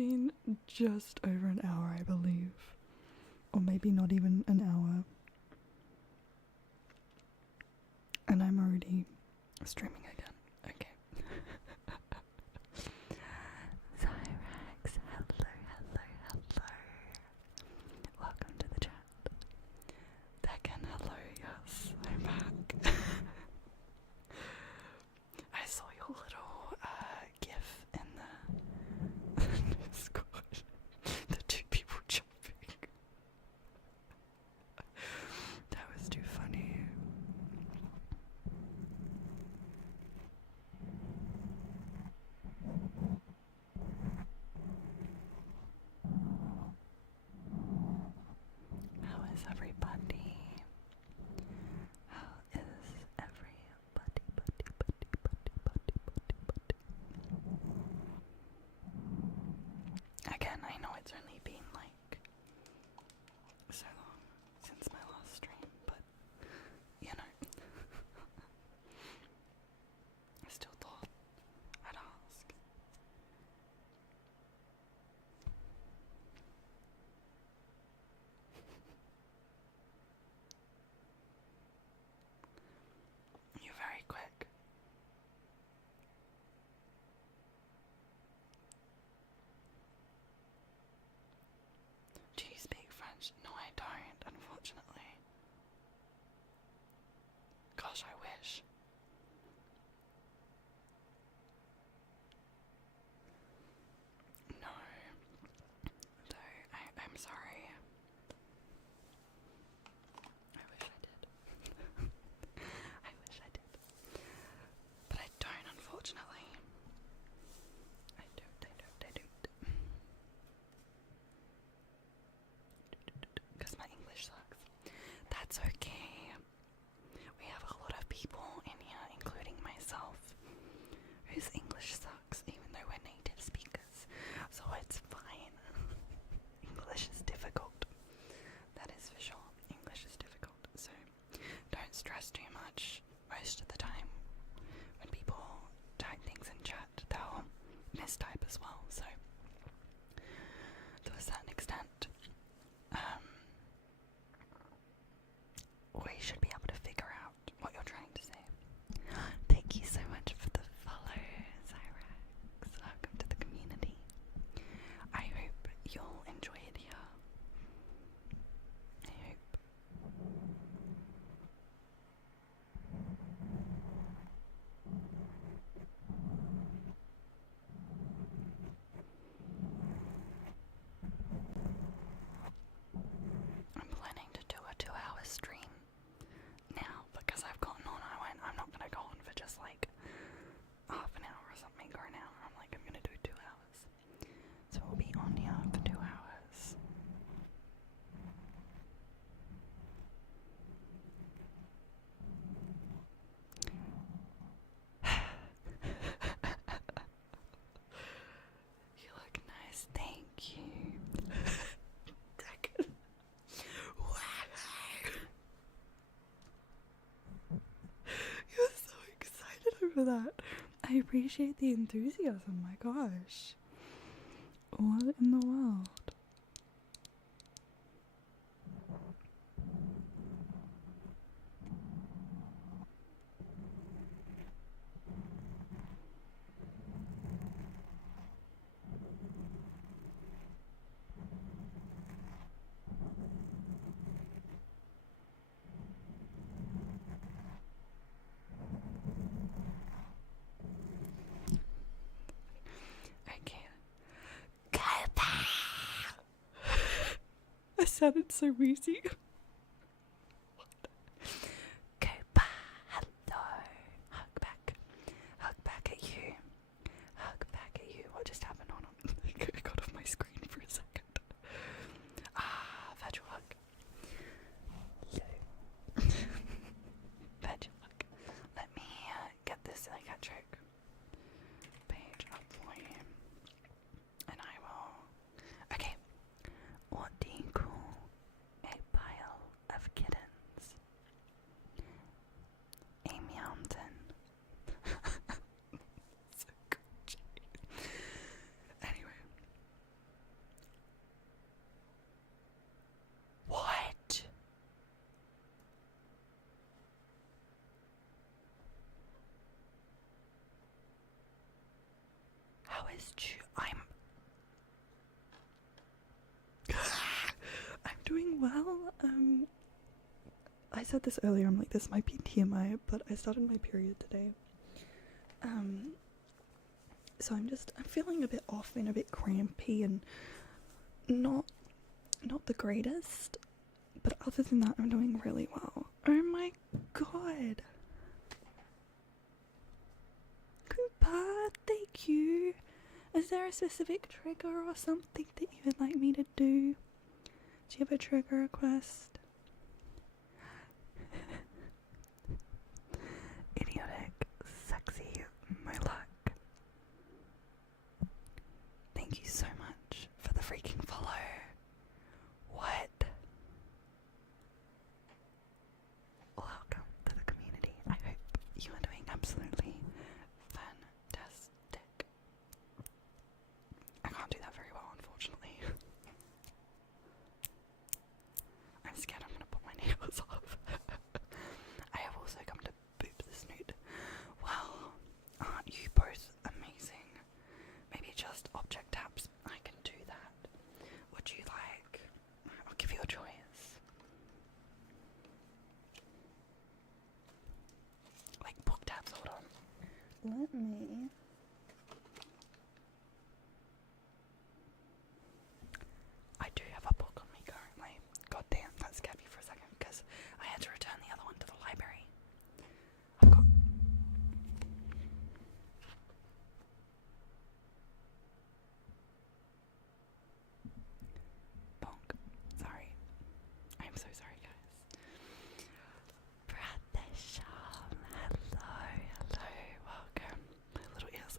been just over an hour, I believe. Or maybe not even an hour. And I'm already streaming again. Okay. Zyrax, hello. Welcome to the chat. Tekken, hello, yes, I'm back. I saw your little gif in the Discord. The two people jumping. That was too funny. How is everybody? How is everybody? Again, I know it's only been like so long since my last stream, but you know, I still thought I'd ask. You're very quick. Do you speak French? No, I don't, unfortunately. Gosh, I wish. No. Though, I'm sorry. I wish I did. I wish I did. But I don't, unfortunately. I don't. Because my English sucks. That's okay. We have a lot of people in here, including myself, whose English sucks, even though we're native speakers. So it's fine. English is difficult. That is for sure. English is difficult. So don't stress too much. Most of the time, when people type things in chat, they'll mistype as well. So to a certain extent, we should be able to figure out what you're trying to say. Thank you so much for the follow, Zyrax. Welcome to the community. I hope you'll enjoy it here. I hope. I'm planning to do a 2-hour stream now because I've gotten on. I'm not gonna go on for just like half an hour or something or an hour. I'm like, I'm gonna do 2 hours. So we'll be on here for 2 hours. You look nice, thank you. You're so excited over that. I appreciate the enthusiasm, my gosh. What in the world? Okay. I sounded so wheezy. Copa, hello. Hug back at you. Hug back at you. What just happened? Hold on. I got off my screen for a second. Virtual hug. Virtual hug. Let me get this like a joke page up for you. And I will. Okay. What do you call a pile How is I'm doing well. I said this earlier, I'm like, this might be TMI, but I started my period today. So I'm feeling a bit off and a bit crampy and not the greatest, but other than that, I'm doing really well. Oh my god. Cooper, thank you. Is there a specific trigger or something that you would like me to do? Do you have a trigger request? Idiotic, sexy, my luck. Thank you so much for the freaking follow. What? Welcome to the community. I hope you are doing absolutely fantastic. I can't do that very well, unfortunately. I'm scared I'm gonna put my nails off. I have also come to boop the snoot. Well, aren't you both amazing? Maybe just object taps. I can do that. Would you like? I'll give you a choice. Like book taps, hold on. Let me. I do have a book on me currently. God damn, that scared me for a second because I had to return the other one to the library. I've got. Bonk. Sorry. I'm so sorry, guys. Brother Sham, hello, welcome. My little ears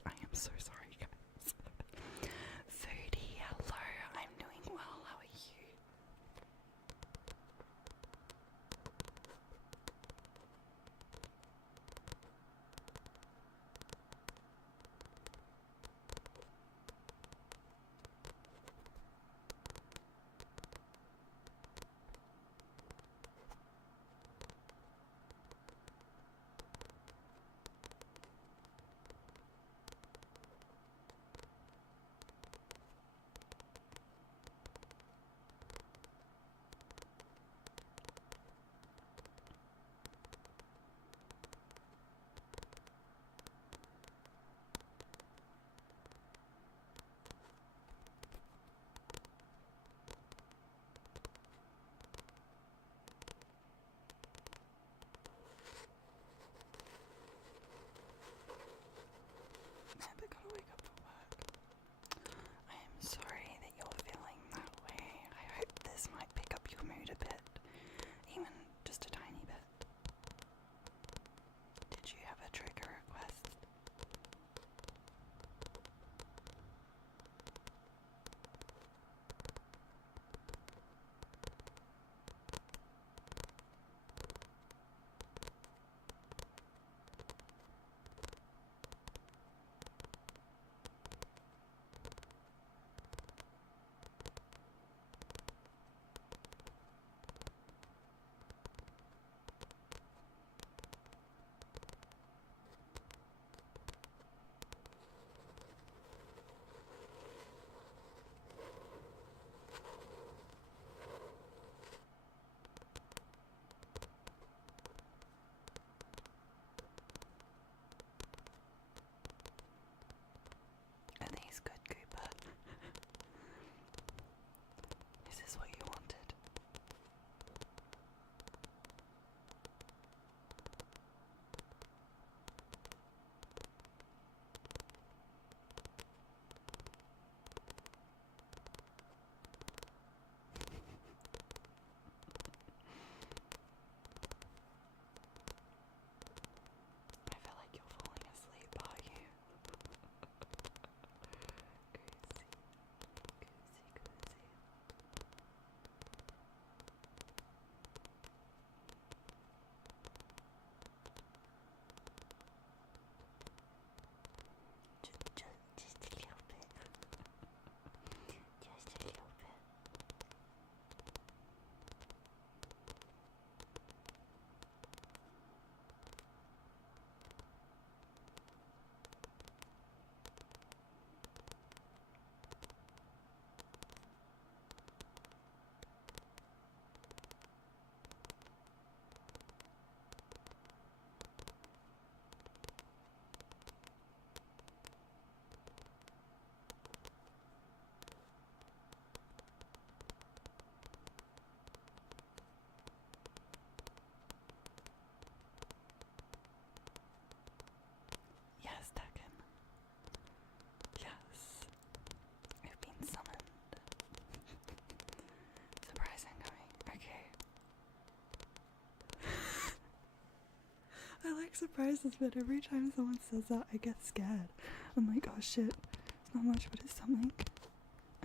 surprises, but every time someone says that, I get scared. I'm like, oh shit, it's not much, but it's something.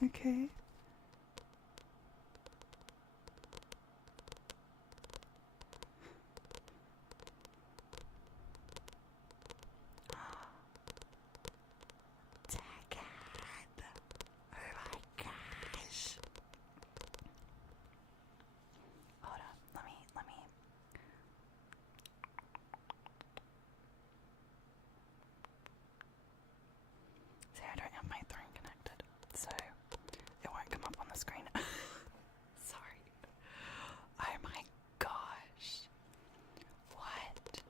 Okay. See, I don't have my throne connected, so it won't come up on the screen. Sorry. Oh my gosh. What?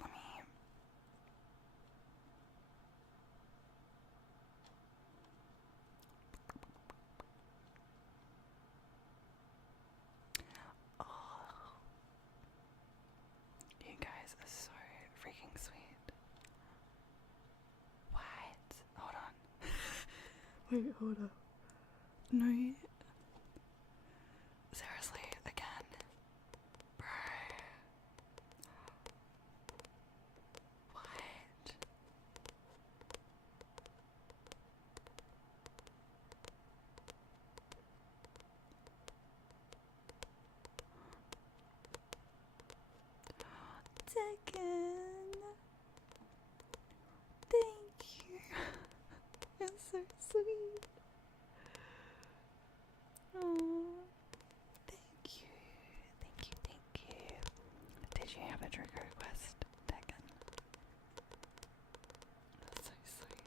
Let me... Oh. You guys are so freaking sweet. What? Hold on. Wait, hold up. No, seriously, again? Bro. What? Tekken. Thank you. You're so sweet. Oh, thank you. Thank you, thank you. Did you have a trigger request, Tekken? That's so sweet.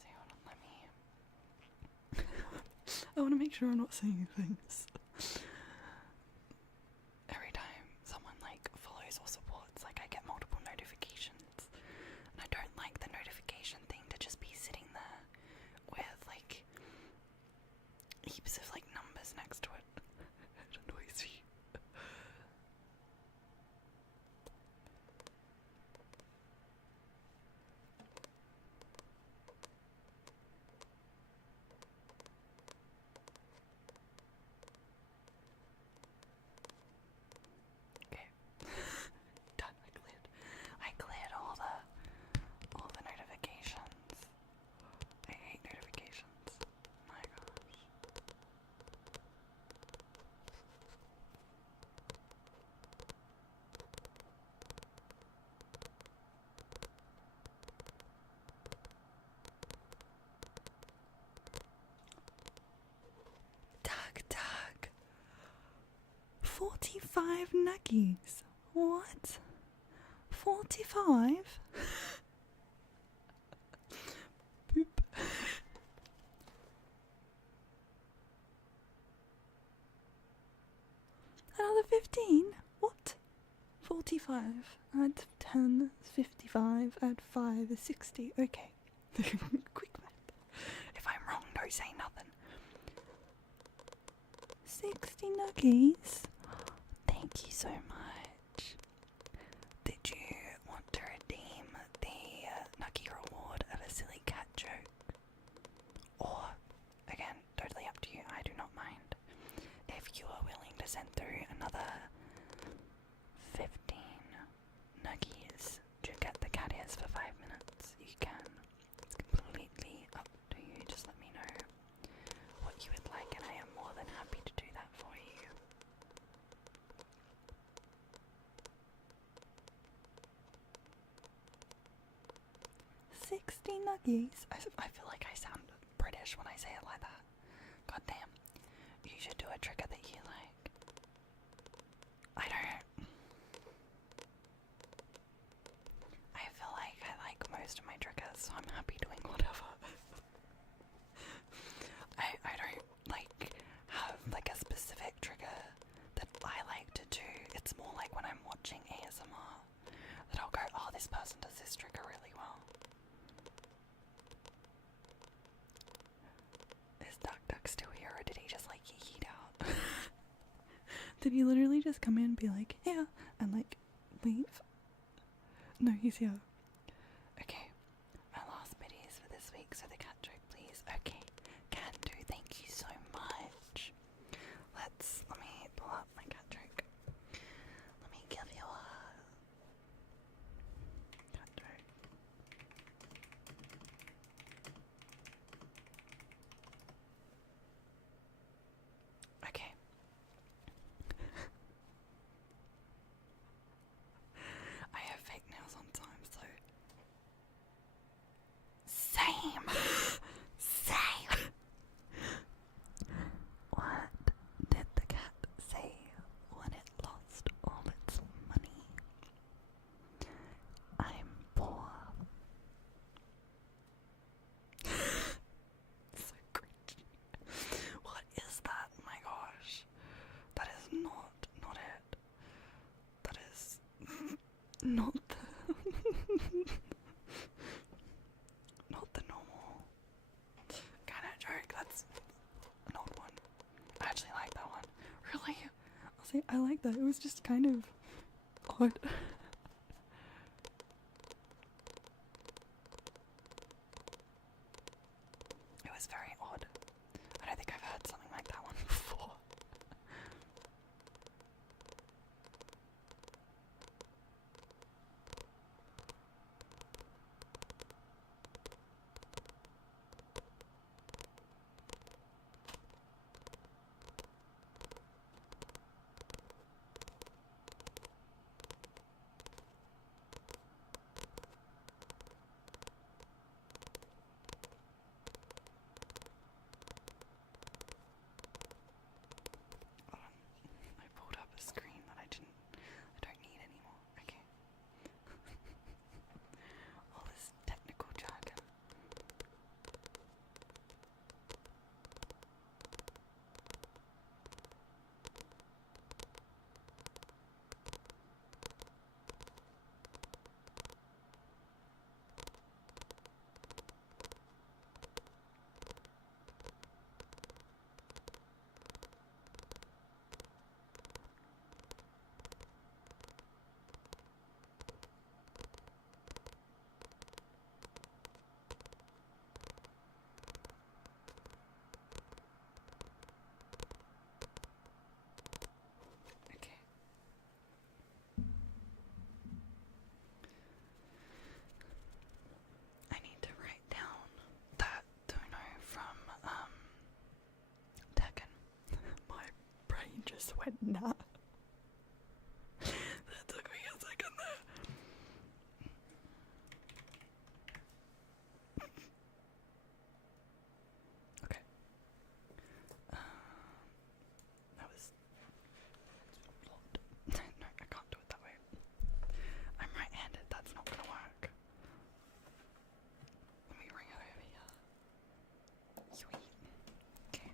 See, hold on, let me... I want to make sure I'm not saying things. Every time someone like follows or supports, like I get multiple notifications, and I don't like the notification thing to just be sitting there with like heaps of like numbers next to it. It annoys me. Okay. Done. I cleared all the notifications. I hate notifications. My gosh. Doug. 45 nuggies. What? 45? Boop. Another 15? What? 45. Add 10 is 55. Add 5 is 60. Okay. Quick math. If I'm wrong, don't say nothing. 60 nuggies? Thank you so much. Did you want to redeem the nuggie reward of a silly cat joke? Or, again, totally up to you, I do not mind. If you are willing to send through another 15 nuggies to get the cat ears for 5 minutes, you can. It's completely up to you, just let me know what you would like and I am more than happy to do that for you. 60 nuggies? I feel like I sound British when I say it like that. God damn. You should do a trigger that you like. I feel like I like most of my triggers, so I'm happy doing whatever. I don't like have like a specific trigger that I like to do. It's more like when I'm watching ASMR that I'll go, oh, this person does this trigger really well. Is Doug did he just like yeet out? Did he literally just come in and be like, yeah, and like leave? No, he's here. Okay, my last biddies for this week, so the cat joke, please. Okay, can do, thank you so much. Let me pull up my cat joke. Let me give you a cat joke. Okay. I have fake nails on time, so same. Same. What did the cat say when it lost all its money? I'm poor. So cringy. What is that? My gosh. That is not it. That is not not the normal kind of joke. That's an odd one. I actually like that one. Really? I'll say I like that. It was just kind of odd. It was very odd. I don't think I've heard something like that one before. I pulled up a screen that I don't need anymore. Okay. All this technical jargon. Okay. I need to write down that dono from Tekken. My brain just went nah. That took me a second there. Okay. That was blocked. No, I can't do it that way. I'm right-handed. That's not gonna work. Let me bring it over here. Sweet. Okay.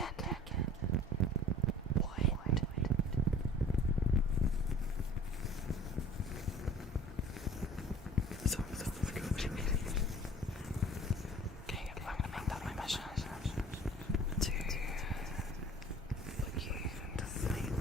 again. What? So this is good. Okay, I'm gonna make that my mission to put you to sleep.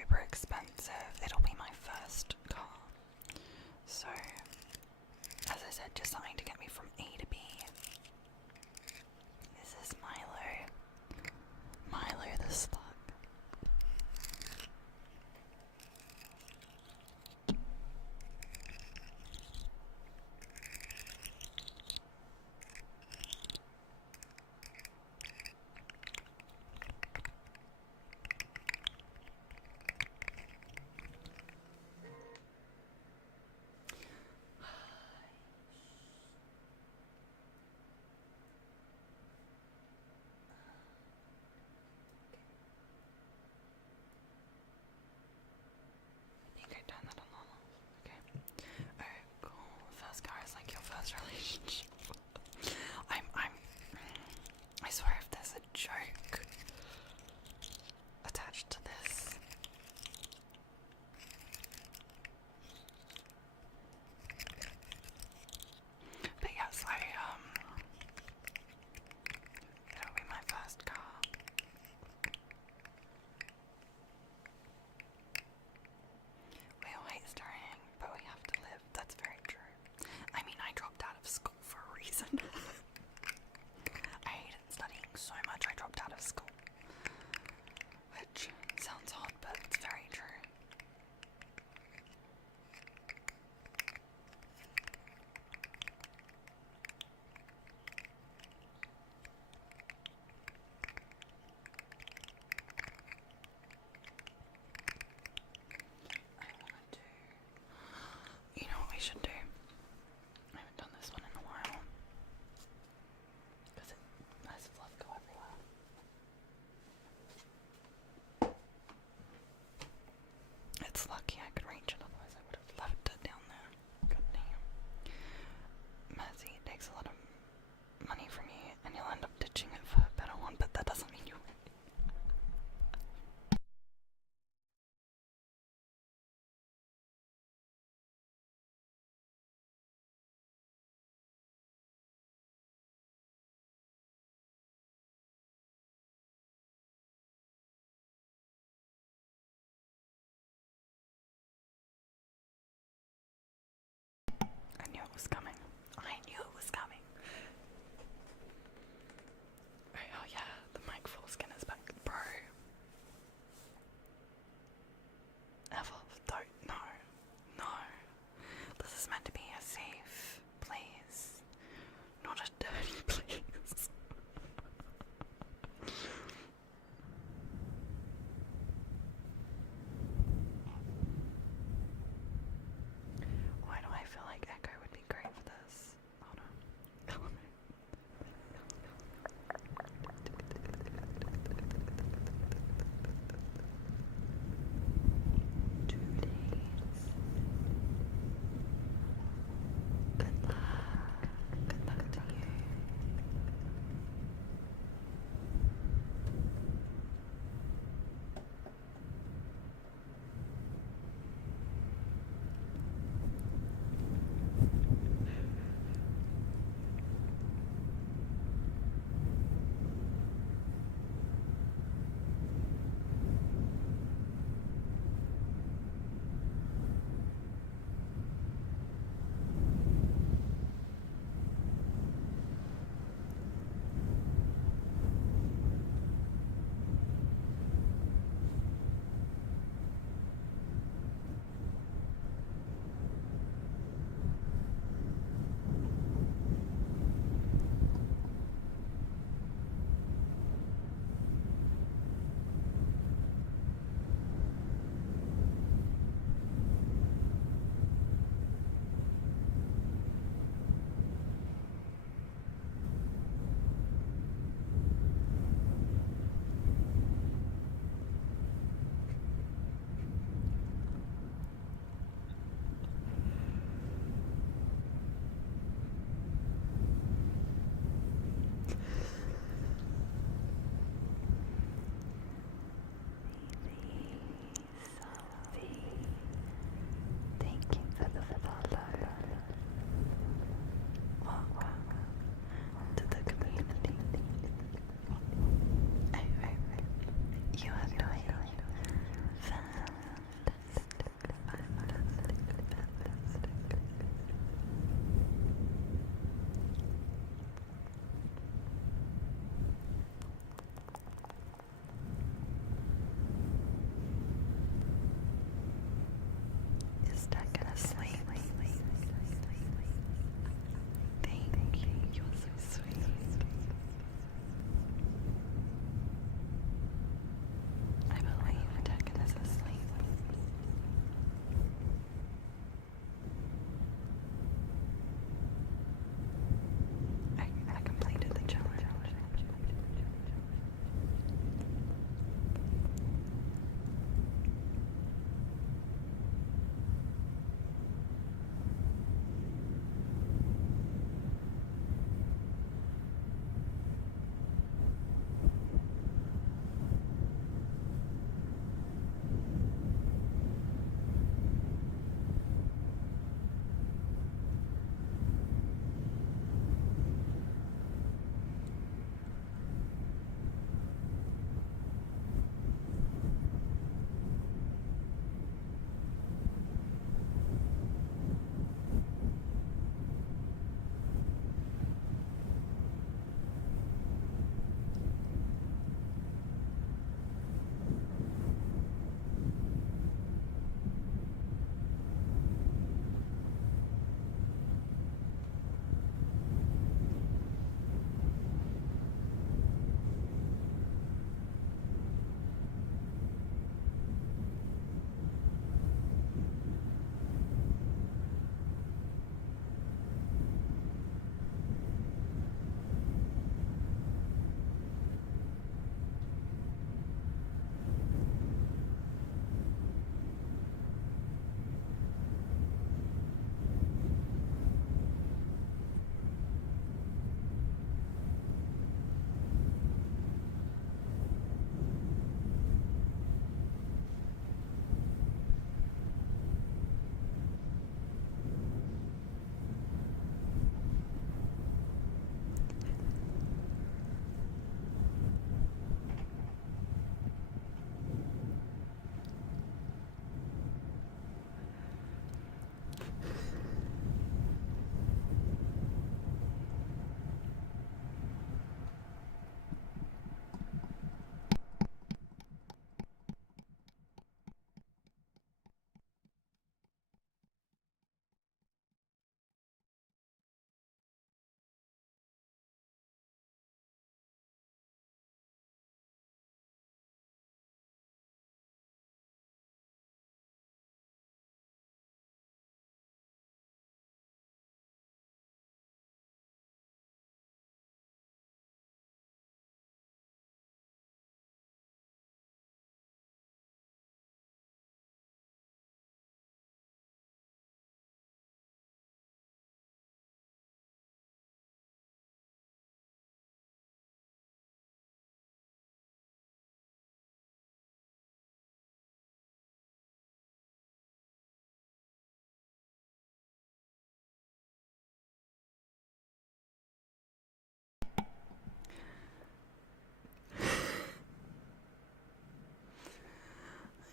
super expensive. It'll be my first car. So, as I said, just something to get me from A to B. This is Milo. Milo the slug.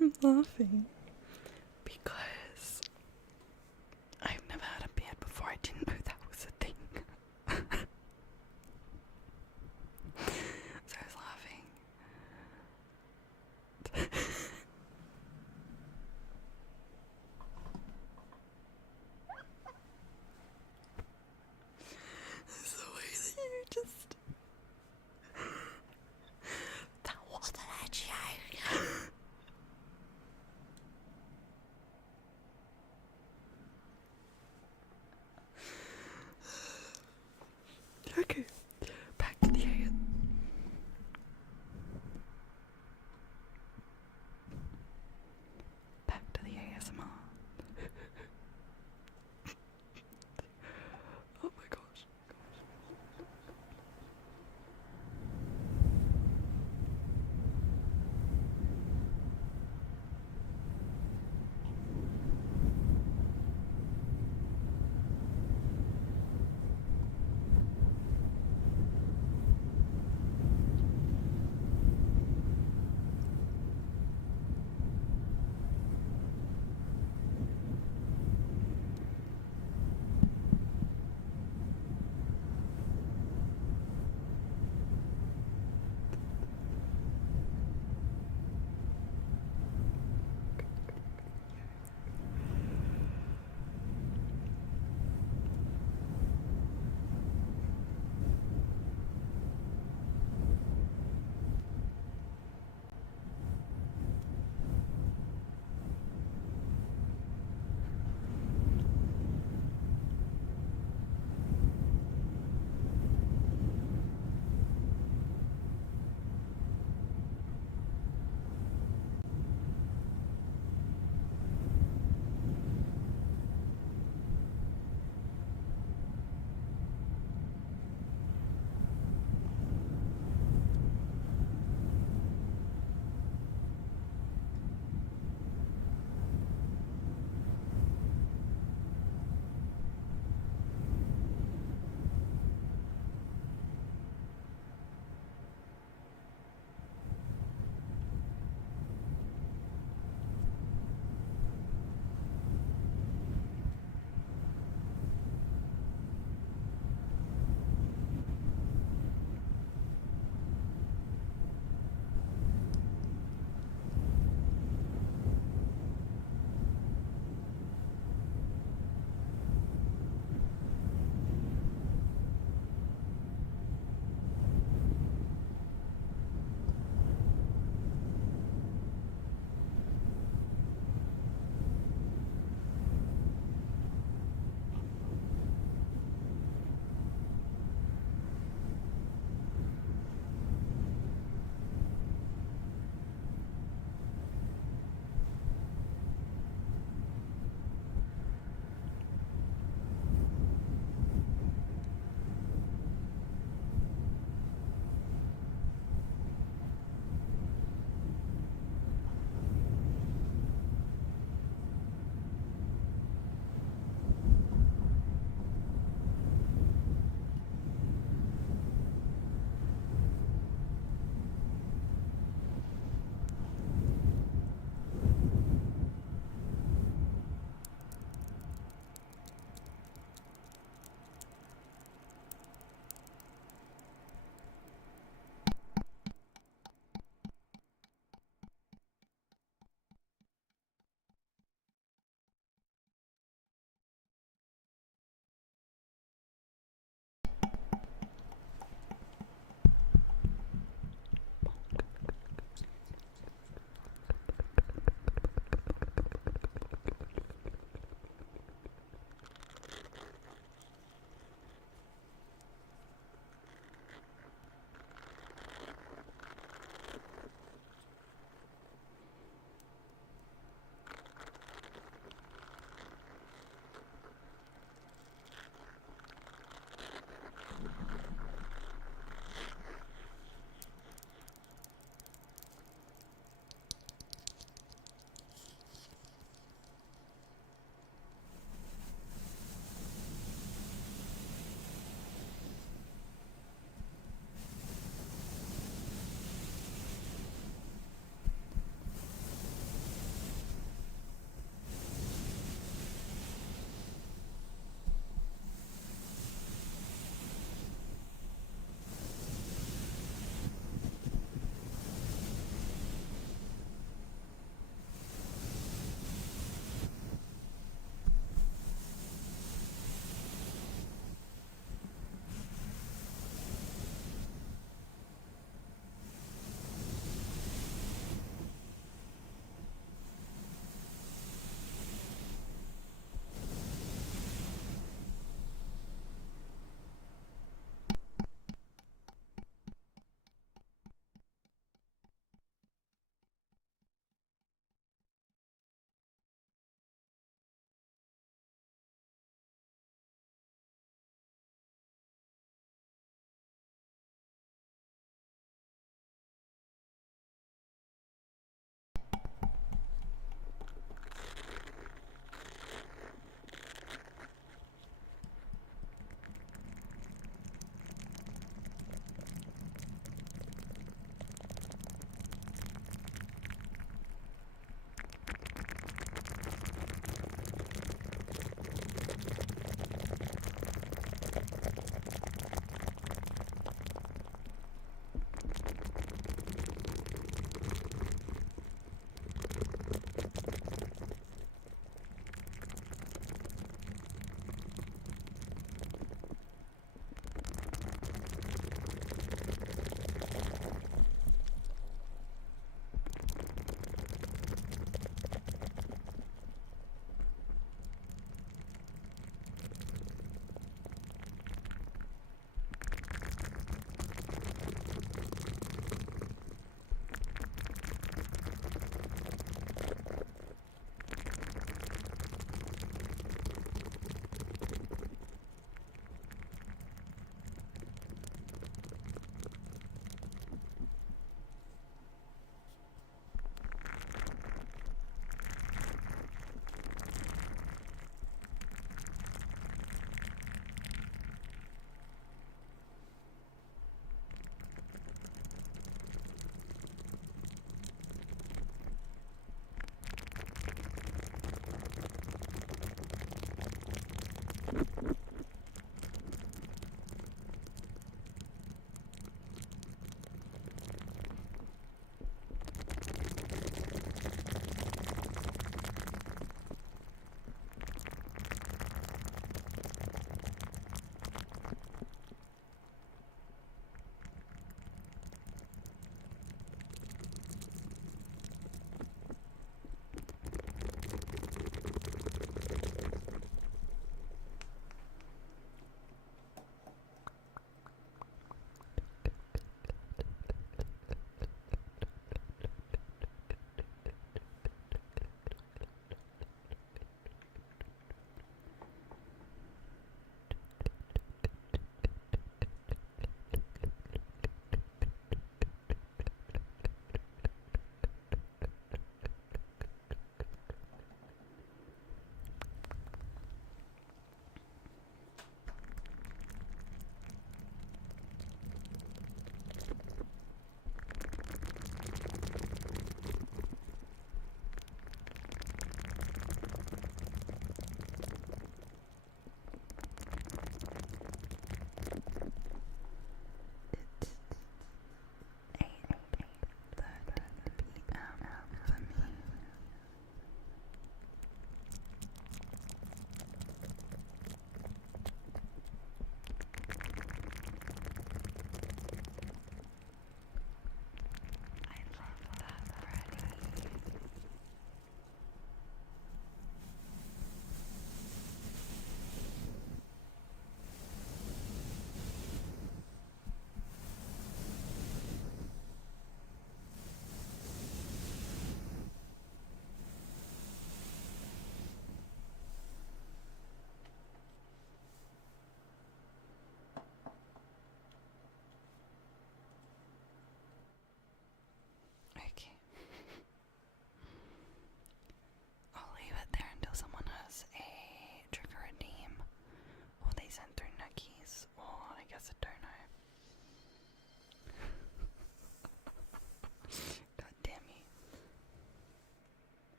I'm laughing because I've never had a beard before. I didn't know that was a thing. So I was laughing. It's the way that you just... That wasn't a joke.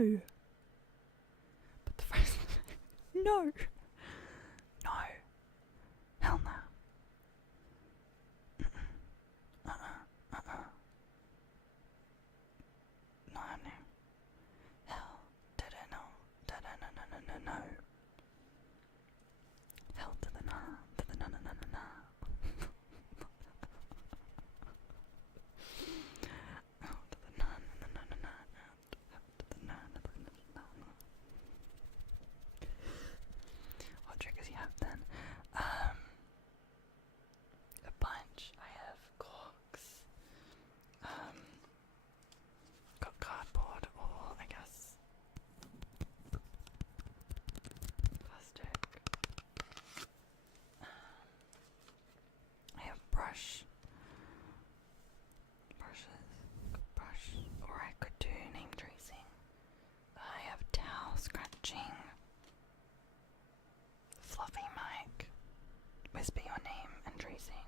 No. But the first no. No. Hell no. No, no. Hell to the no. No. Hell to the no. To the no. Hell to the no. What triggers you have then? A bunch. I have corks. Got cardboard, or I guess plastic. I have brushes. Or I could do name tracing. I have towel scratching. Fluffy mic. Whisper your name and tracing.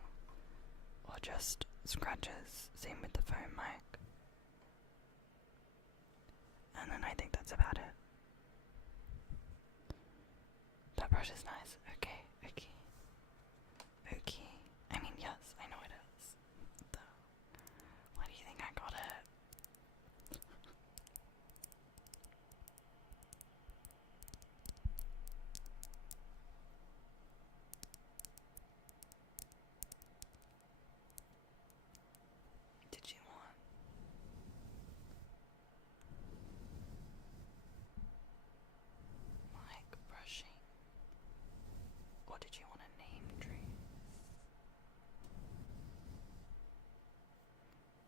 Or just scratches. Same with the phone mic. And then I think that's about it. That brush is nice. Okay. I mean, yes, I know it is. Why do you think I got it? Did you want mic brushing? Or did you want a name tree?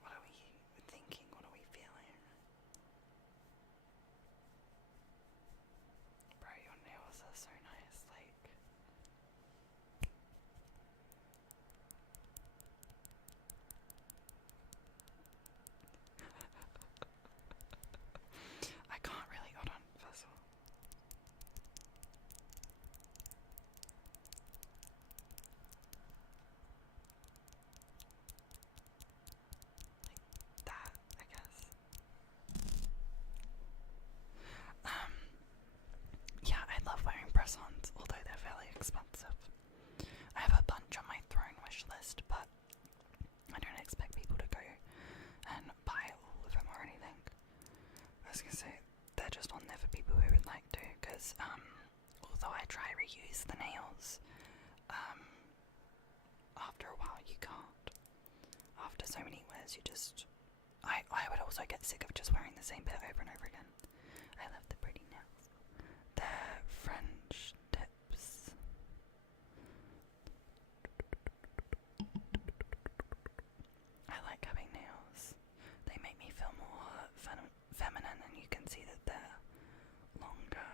What are we thinking? What are we feeling? Bro, your nails are so nice, like. I can't really, hold on, first of all. Like that, I guess. Yeah, I love wearing press-ons, although they're fairly expensive. I have a bunch on my throne wish list, but I don't expect people to go and buy all of them or anything. I was gonna say, they're just on there for people who would like to, because although I try to reuse the nails, after a while you can't. After so many wears, you just... I would also get sick of just wearing the same bit over and over again. I love the pretty nails. They're French tips. I like having nails. They make me feel more feminine, and you can see that they're longer.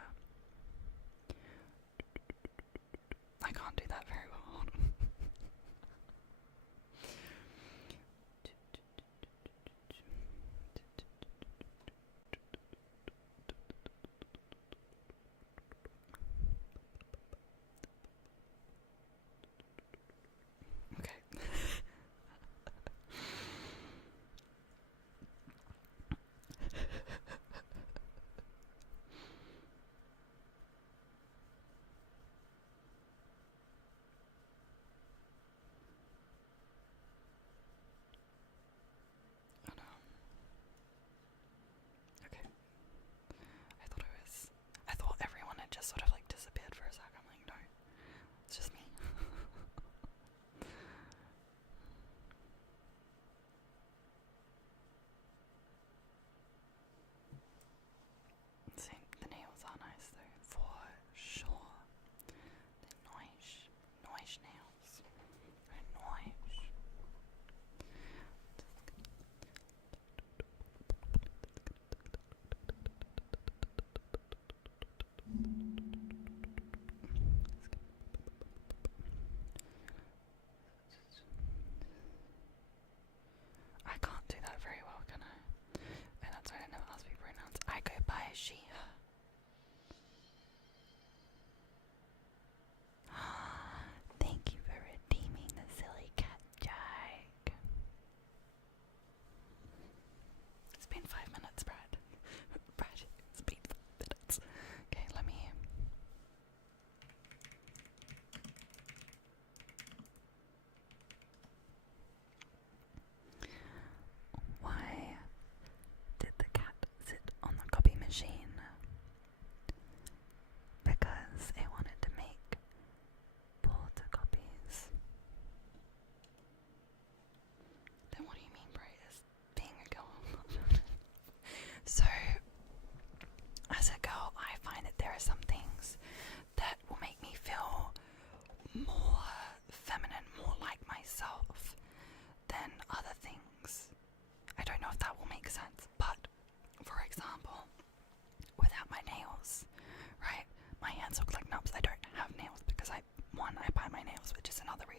I can't do that very well. Okay.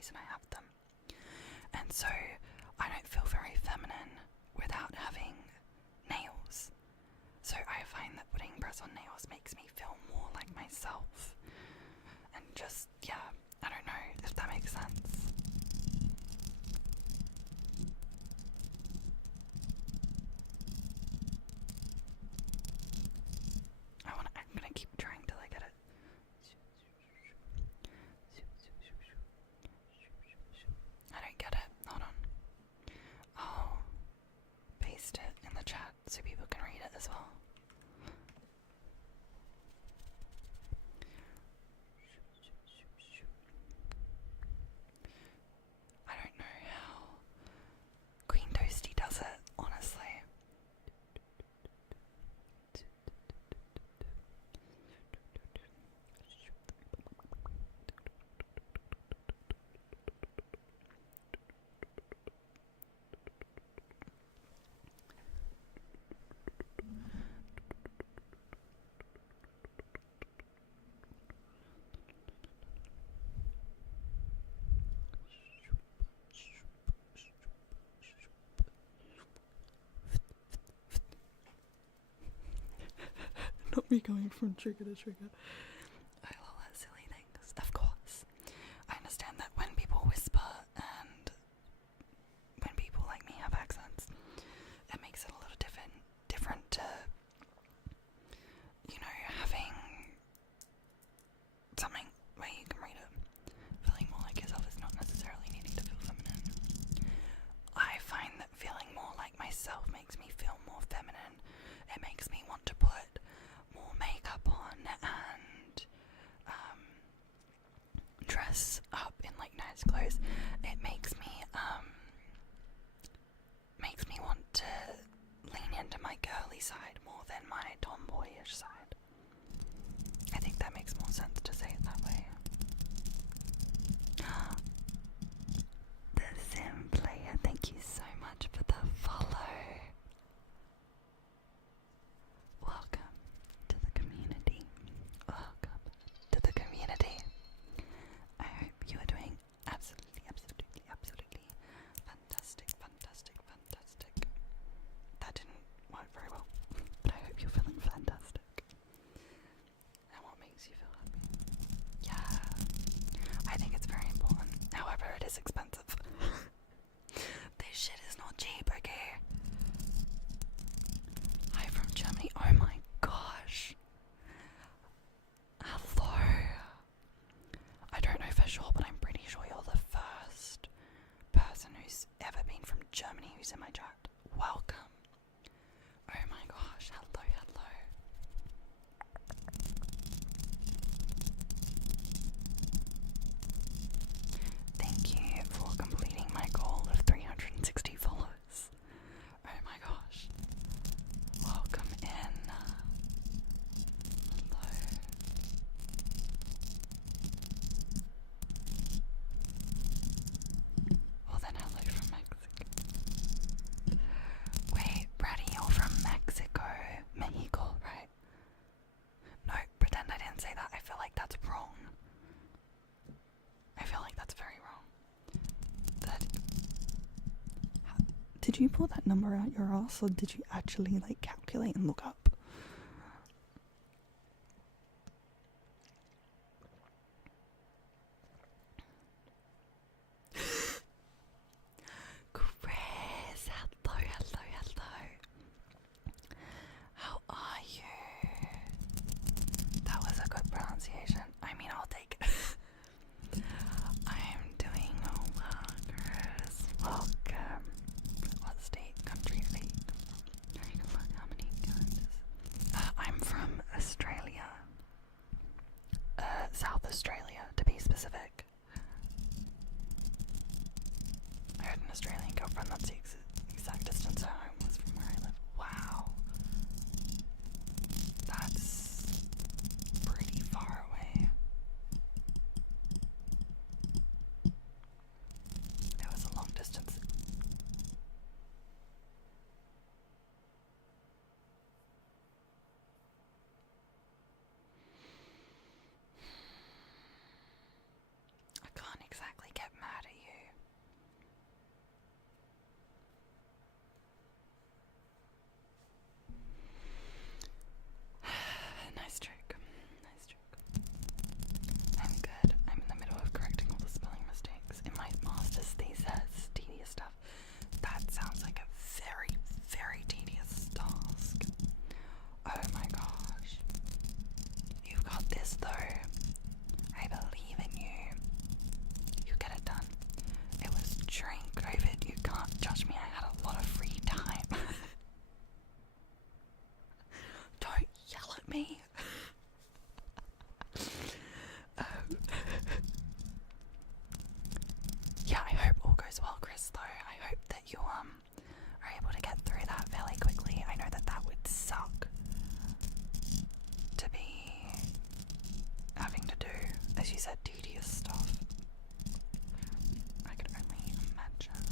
reason I have them. And so I don't feel very feminine without having nails. So I find that putting press-on nails makes me feel more like myself. And just, yeah, I don't know if that makes sense. I'm gonna keep trying till I get it. I don't get it. Hold on. I'll paste it in the chat so people can read it as well. I don't know how Queen Toasty does it, honestly. Not me going from trigger to trigger. I love that silly things. Of course. I understand that when people whisper and when people like me have accents, it makes it a little different to, you know, having something where you can read it. Feeling more like yourself is not necessarily needing to feel feminine. I find that feeling more like myself makes me feel more feminine. It makes me want to put more makeup on and dress up in like nice clothes. It makes me want to lean into my girly side more than my tomboyish side. I think that makes more sense to say it that way. The Sim player, thank you so much for the follow. Welcome to the community. Welcome to the community. I hope you are doing absolutely fantastic. That didn't work very well, but I hope you're feeling fantastic. And what makes you feel happy? Yeah, I think it's very important. However, it is expensive. This shit is not cheap, okay? Hi from Germany. Oh my gosh. Hello. I don't know for sure, but I'm pretty sure you're the first person who's ever been from Germany who's in my chat. Welcome. Oh my gosh. Hello. Thank you for completing my goal of 360 followers. Oh my gosh. Welcome in. Hello. Well then, hello from Mexico. Wait, Brady, you're from Mexico. Mexico, right? No, pretend I didn't say that. I feel like that's wrong. I feel like that's very wrong. Did you pull that number out your ass, or did you actually like calculate and look up? Chris, hello. How are you? That was a good pronunciation. I mean, I'll take it. I'm doing well, Chris. Welcome. What state, country are you from? How many guns? I'm from Australia. South Australia, to be specific. I had an Australian girlfriend. That's the exact distance home was from where I live. Wow. That's pretty far away. It was a long distance. I can't exactly get mad though. I believe in you. You get it done. It was during COVID. You can't judge me. I had a lot of free time. Don't yell at me. Yeah, I hope all goes well, Chris, though. I hope that you are able to get through that fairly quickly. I know that that would suck to be having to do, as you said, tedious stuff. I could only imagine.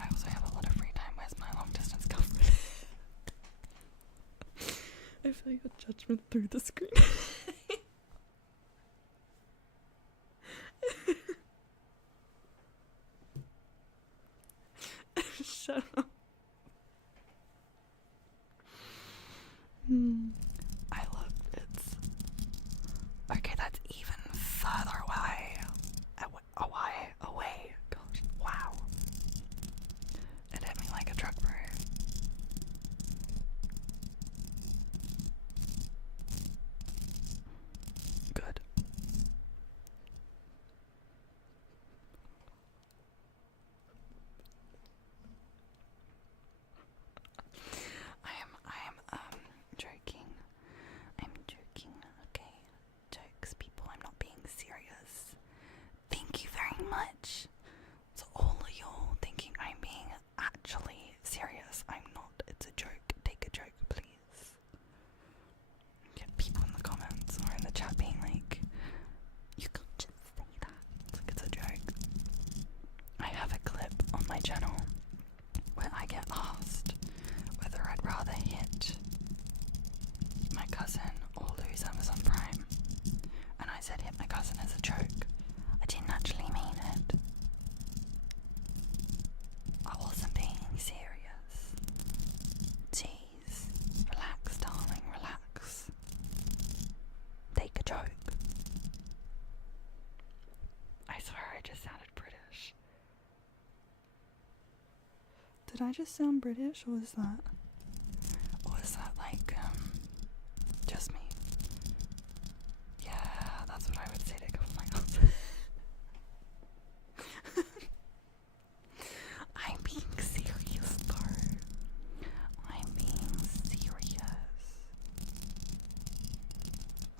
I also have a lot of free time. Where's my long distance girlfriend? I feel your judgment through the screen. Shut up. I love it. Okay, that's even further away. Away. Gosh, wow. It hit me like a truck, bro. Good. I am joking. I'm joking, okay? Jokes, people, I'm not being serious. Thank you very much to all of y'all thinking I'm being actually serious. I'm not. It's a joke. Take a joke, please. Get people in the comments or in the chat being like, you can't just say that. It's like it's a joke. I have a clip on my channel where I get asked whether I'd rather hit my cousin or lose Amazon Prime. And I said hit my cousin as a joke. I didn't actually mean it. I wasn't being serious. Jeez. Relax, darling, relax. Take a joke. I swear I just sounded British. Did I just sound British, or was that like, just me? Yeah, that's what I would say to a couple of my girls. I'm being serious, though. I'm being serious.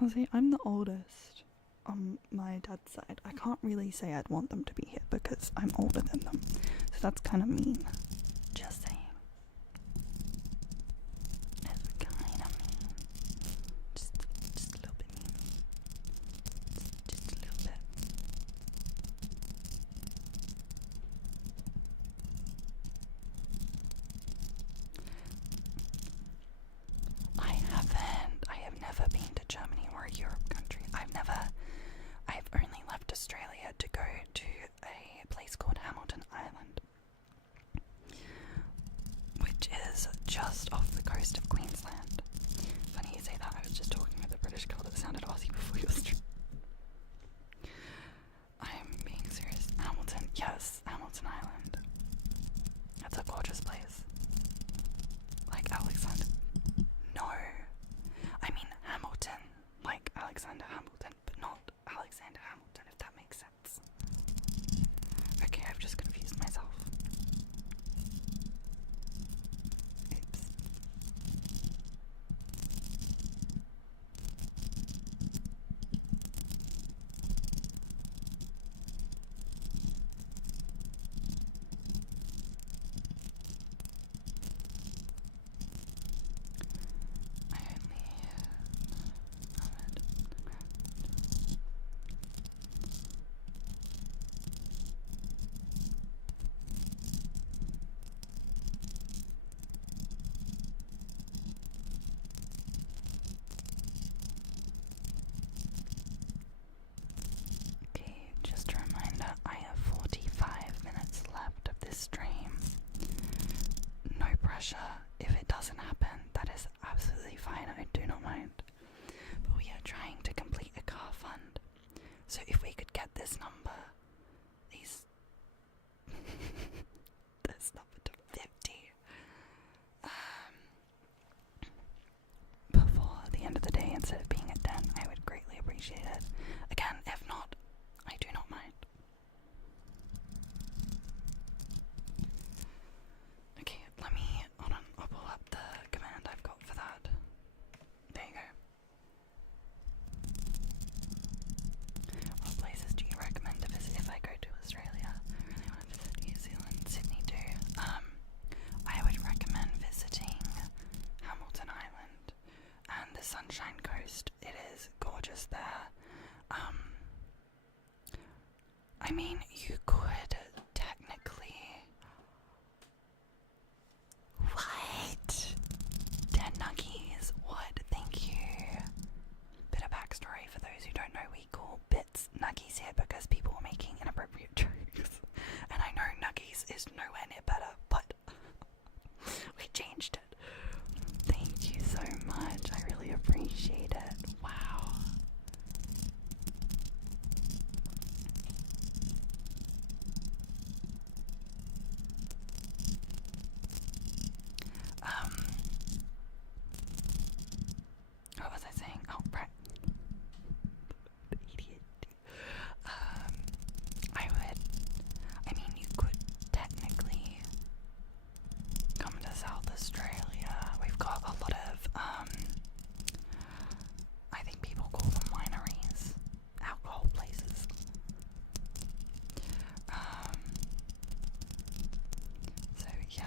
Well, see, I'm the oldest on my dad's side. I can't really say I'd want them to be here because I'm older than them. So that's kind of mean. Just saying. It's kind of mean. Just a little bit mean. Just a little bit. I have never been to Germany or a Europe country. I've only left Australia to go to a place called Hamilton Island, which is just off the coast of Queensland. Funny you say that. I was just talking with a British girl that sounded Aussie before your stream. I'm being serious. Hamilton, yes, Hamilton Island. It's a gorgeous place. Like Alexander. No. I mean Hamilton. Like Alexander Hamilton, but not Alexander Hamilton, if that makes sense. Okay, I've just confused myself. Oops. Just a reminder, I have 45 minutes left of this stream. No pressure. If it doesn't happen, that is absolutely fine. I do not mind. But we are trying to complete a car fund. So if we could get this number, this number to 50, appreciate it. Again, if not, I do not mind. Okay, let me, hold on, I'll pull up the command I've got for that. There you go. What places do you recommend to visit if I go to Australia? I really want to visit New Zealand, Sydney too. I would recommend visiting Hamilton Island and the Sunshine Coast. It is gorgeous there. I mean, you could technically... What? 10 nuggies. What? Thank you. Bit of backstory for those who don't know, we call bits nuggies here because people were making inappropriate jokes. And I know nuggies is nowhere near better, but we changed it. Thank you so much. I really appreciate it. Wow. What was I saying? Oh, right. Idiot. I mean, you could technically come to South Australia. We've got a lot of, I think people call them wineries, alcohol places. So yeah.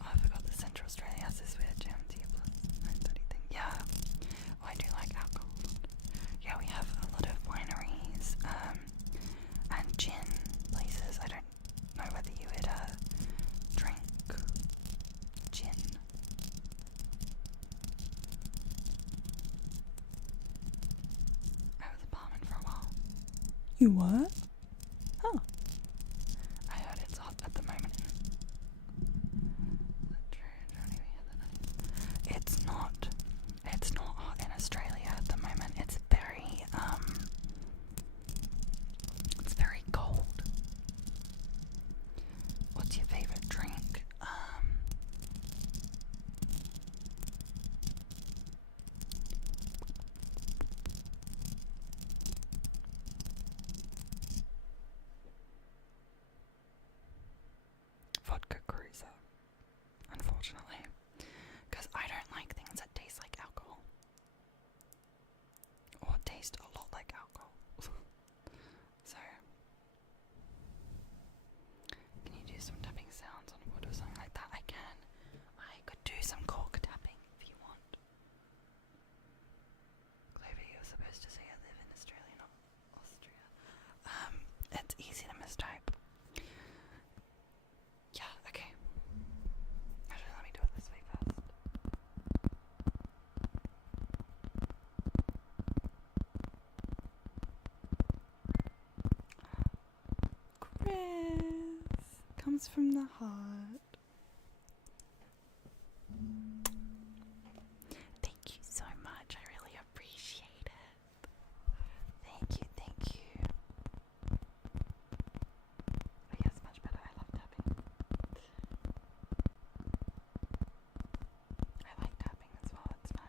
Oh, I forgot the Central Australia has this weird GMT plus 930 thing. Yeah. Oh, I do like alcohol. Yeah, we have a lot of wineries, and gin places. I don't know whether you would, drink gin. I was a barman for a while. You were? Oh. I heard it's hot at the moment. It's not hot in Australia at the moment. It's very cold. What's your favorite drink? Vodka Cruiser, unfortunately, because I don't like things that taste like alcohol or taste a lot like alcohol. So, can you do some tapping sounds on wood or something like that? I can. I could do some cork tapping if you want. Clover, you're supposed to say I live in Australia, not Austria. It's easy to mistype. Yeah, okay. Actually, let me do it this way first. Chris comes from the heart. Thank you so much. I really appreciate it. Thank you, thank you. Oh, yes, much better. I love tapping. I like tapping as well. It's nice.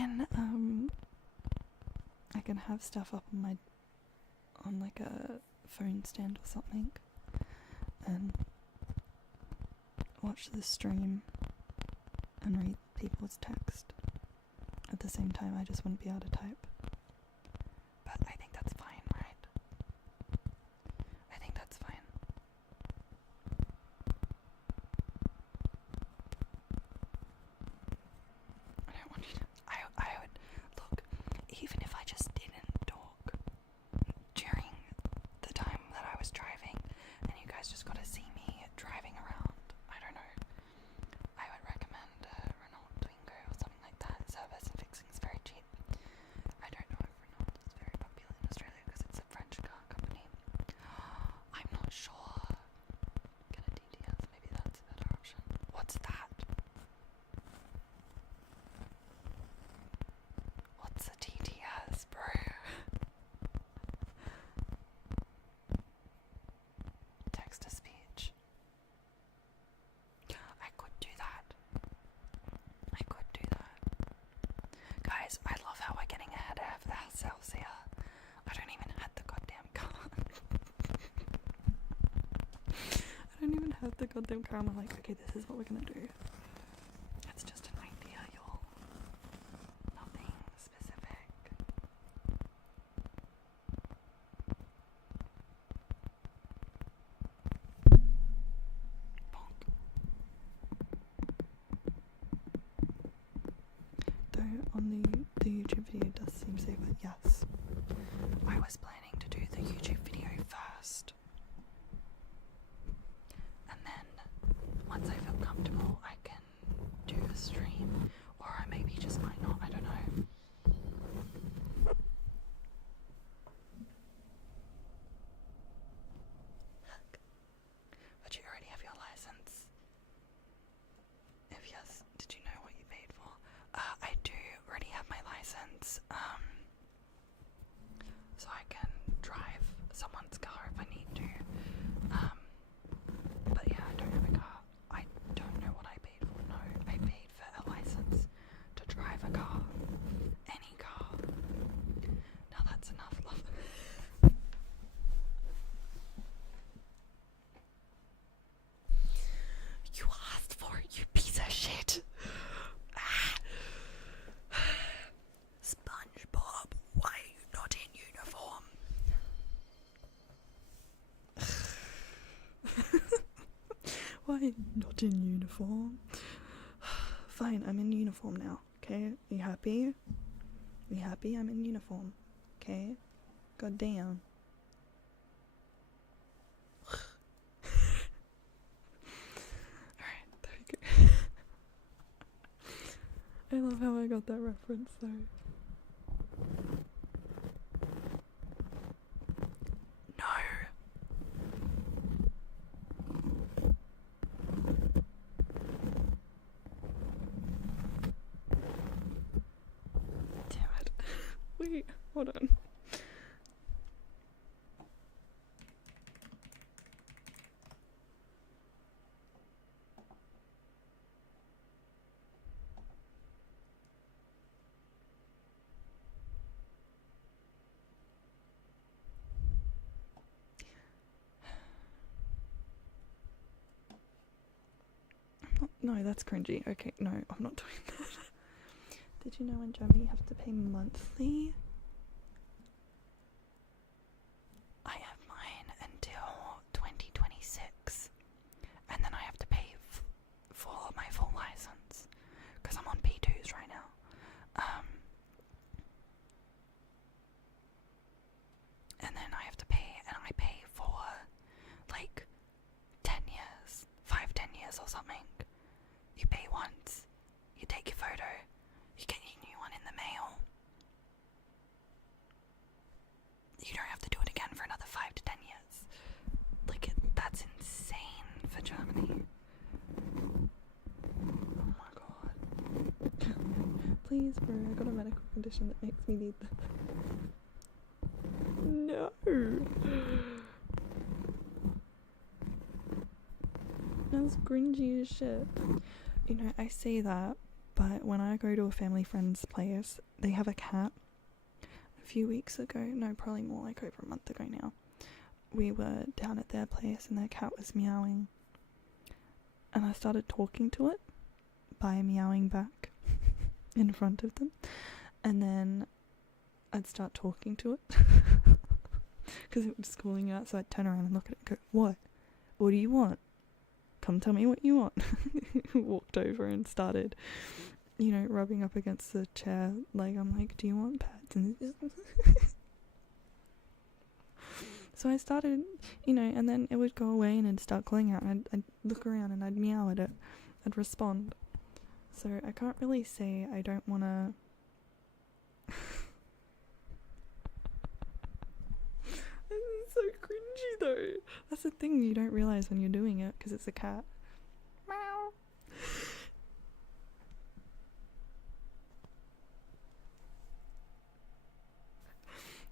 I can have stuff up on like a phone stand or something and watch the stream and read people's text. At the same time, I just wouldn't be able to type. But I think that's fine, right? I think that's fine. I don't want you to... I would... Look, even if I just didn't talk during the time that I was driving, and you guys just got to see me driving around, I don't know, I would recommend Renault Twingo or something like that. Service and fixing is very cheap. I don't know if Renault is very popular in Australia because it's a French car company. I'm not sure. Get a DTS, maybe that's a better option. What's that? What's a TTS, bro? Text to speech. I could do that. Guys, I love how we're getting ahead of ourselves here. I don't even have the goddamn car. I'm like, okay, this is what we're gonna do. It's just an idea, y'all. Nothing specific. Bonk. Though on the YouTube video it does seem safer, yes. I was planning to do the YouTube video first. And then once I feel comfortable I can do a stream. Or I maybe just might not, I don't know. But you already have your license? If yes, did you know what you paid for? I do already have my license, so I can drive someone's car if I need to. But yeah, I don't have a car. I don't know what I paid for. No, I paid for a license to drive a car. Any car. Now that's enough, love. You asked for it, you piece of shit. SpongeBob, why are you not in uniform? Why are you not in uniform? Fine, I'm in uniform now, okay? You happy? You happy? I'm in uniform, okay? God damn. Alright, there we go. I love how I got that reference though. No. Damn it. Wait, hold on. No, that's cringy. Okay, no, I'm not doing that. Did you know in Germany you have to pay monthly? I have mine until 2026. And then I have to pay for my full license. Because I'm on P2s right now. And then I have to pay, and I pay for like 10 years, 5-10 years or something. You pay once, you take your photo, you get your new one in the mail. You don't have to do it again for another 5 to 10 years. Like, that's insane for Germany. Oh my god. Please, bro, I got a medical condition that makes me need that. No. That's cringy as shit. You know, I say that, But when I go to a family friend's place, they have a cat. A few weeks ago, no, probably more, like over a month ago now, we were down at their place and their cat was meowing. And I started talking to it by meowing back in front of them. And then I'd start talking to it because it was calling out, so I'd turn around and look at it and go, "What? What do you want? Come tell me what you want." Walked over and started, rubbing up against the chair. Like, I'm like, "Do you want pets?" And so I started, and then it would go away and it'd start calling out, and I'd look around and I'd meow at it. I'd respond. So I can't really say I don't want to. This is so cringy though. That's the thing, you don't realise when you're doing it because it's a cat. Meow.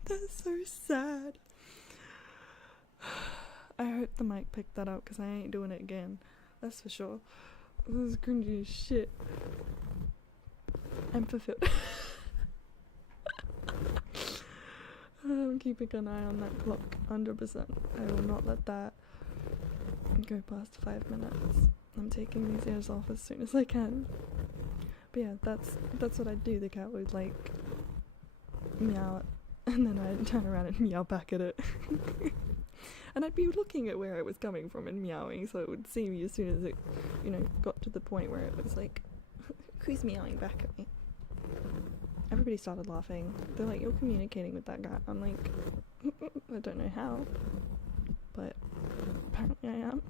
That's so sad. I hope the mic picked that up because I ain't doing it again. That's for sure. This is cringy as shit. I'm fulfilled. I'm keeping an eye on that clock, 100%. I will not let that go past 5 minutes. I'm taking these ears off as soon as I can. But yeah, that's what I'd do. The cat would like meow, and then I'd turn around and meow back at it. And I'd be looking at where it was coming from and meowing, so it would see me as soon as it, got to the point where it was like, "Who's meowing back at me?" Everybody started laughing. They're like, "You're communicating with that guy." I'm like, I don't know how, but apparently I am.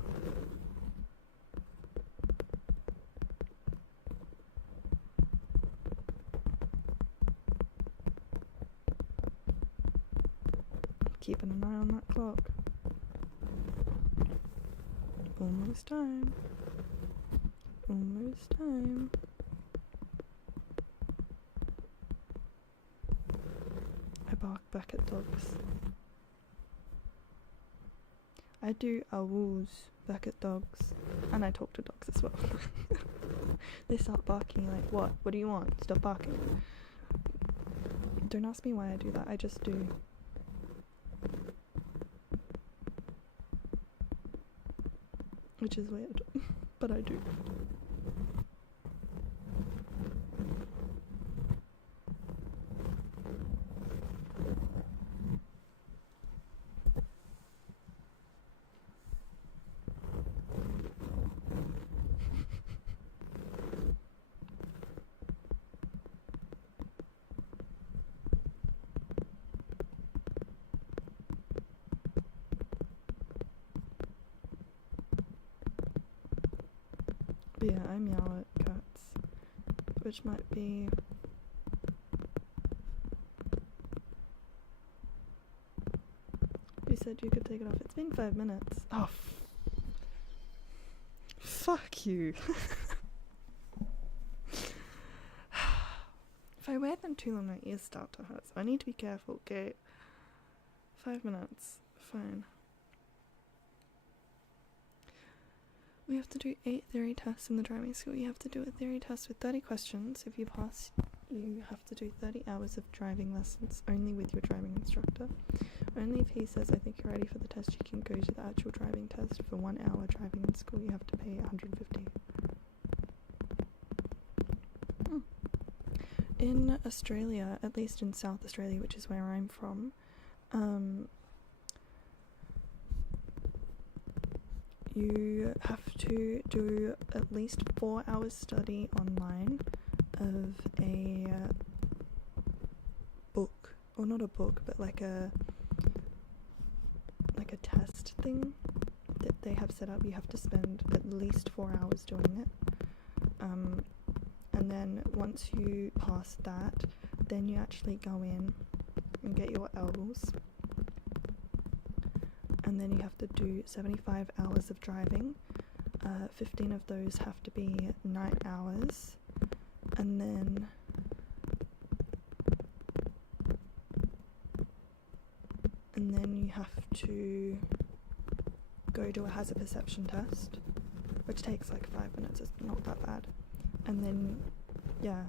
Keeping an eye on that clock. Almost time. Almost time. I bark back at dogs. I do awwoos back at dogs. And I talk to dogs as well. They start barking like, "What? What do you want? Stop barking." Don't ask me why I do that, I just do. Which is weird, but I do. But yeah, I meow at cats, which might be... You said you could take it off. It's been 5 minutes. Oh, fuck you. If I wear them too long, my ears start to hurt, so I need to be careful, okay? 5 minutes. Fine. We have to do 8 theory tests in the driving school. You have to do a theory test with 30 questions. If you pass, you have to do 30 hours of driving lessons, only with your driving instructor. Only if he says, "I think you're ready for the test," you can go to the actual driving test. For 1 hour driving in school, you have to pay $150. In Australia, at least in South Australia, which is where I'm from, you have to do at least 4 hours study online of a book, or not a book, but like a test thing that they have set up. You have to spend at least 4 hours doing it, and then once you pass that, then you actually go in and get your L's. And then you have to do 75 hours of driving. 15 of those have to be night hours. And then you have to go do a hazard perception test, which takes like 5 minutes. It's not that bad. And then Yeah,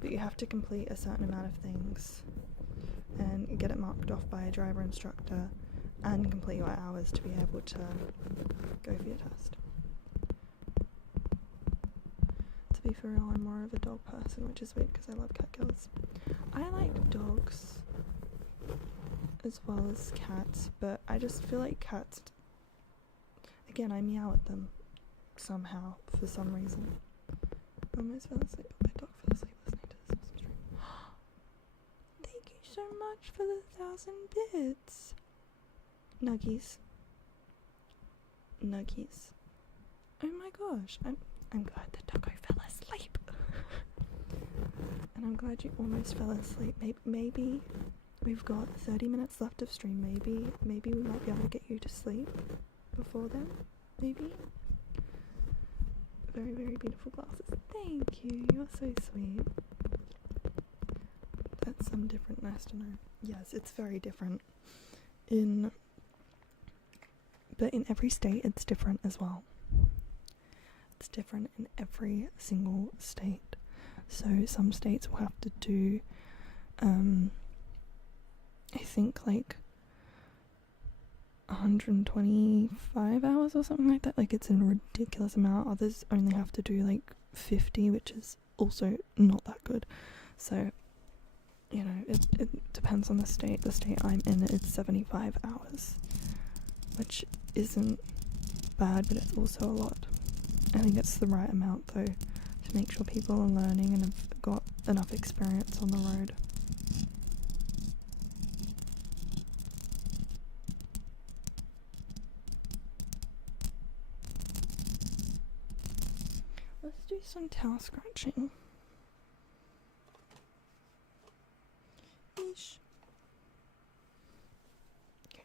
but you have to complete a certain amount of things and get it marked off by a driver instructor and complete your hours to be able to go for your test. To be for real, I'm more of a dog person, which is weird because I love cat girls. I like dogs as well as cats, but I just feel like cats, again, I meow at them somehow for some reason. I almost fell asleep, but my dog fell asleep listening to this awesome stream. Thank you so much for the 1,000 bits. Nuggies. Oh my gosh, I'm glad the doggo fell asleep. And I'm glad you almost fell asleep. Maybe we've got 30 minutes left of stream. Maybe we might be able to get you to sleep before then. Maybe. Very, very beautiful glasses. Thank you. You're so sweet. That's some differentness to know. Yes, it's very different. But in every state, it's different as well. It's different in every single state. So some states will have to do, I think like 125 hours or something like that. Like, it's a ridiculous amount. Others only have to do like 50, which is also not that good. So, you know, it depends on the state. The state I'm in, it's 75 hours, which isn't bad, but it's also a lot. I think it's the right amount though, to make sure people are learning and have got enough experience on the road. Let's do some tail scratching. Yeesh. Okay.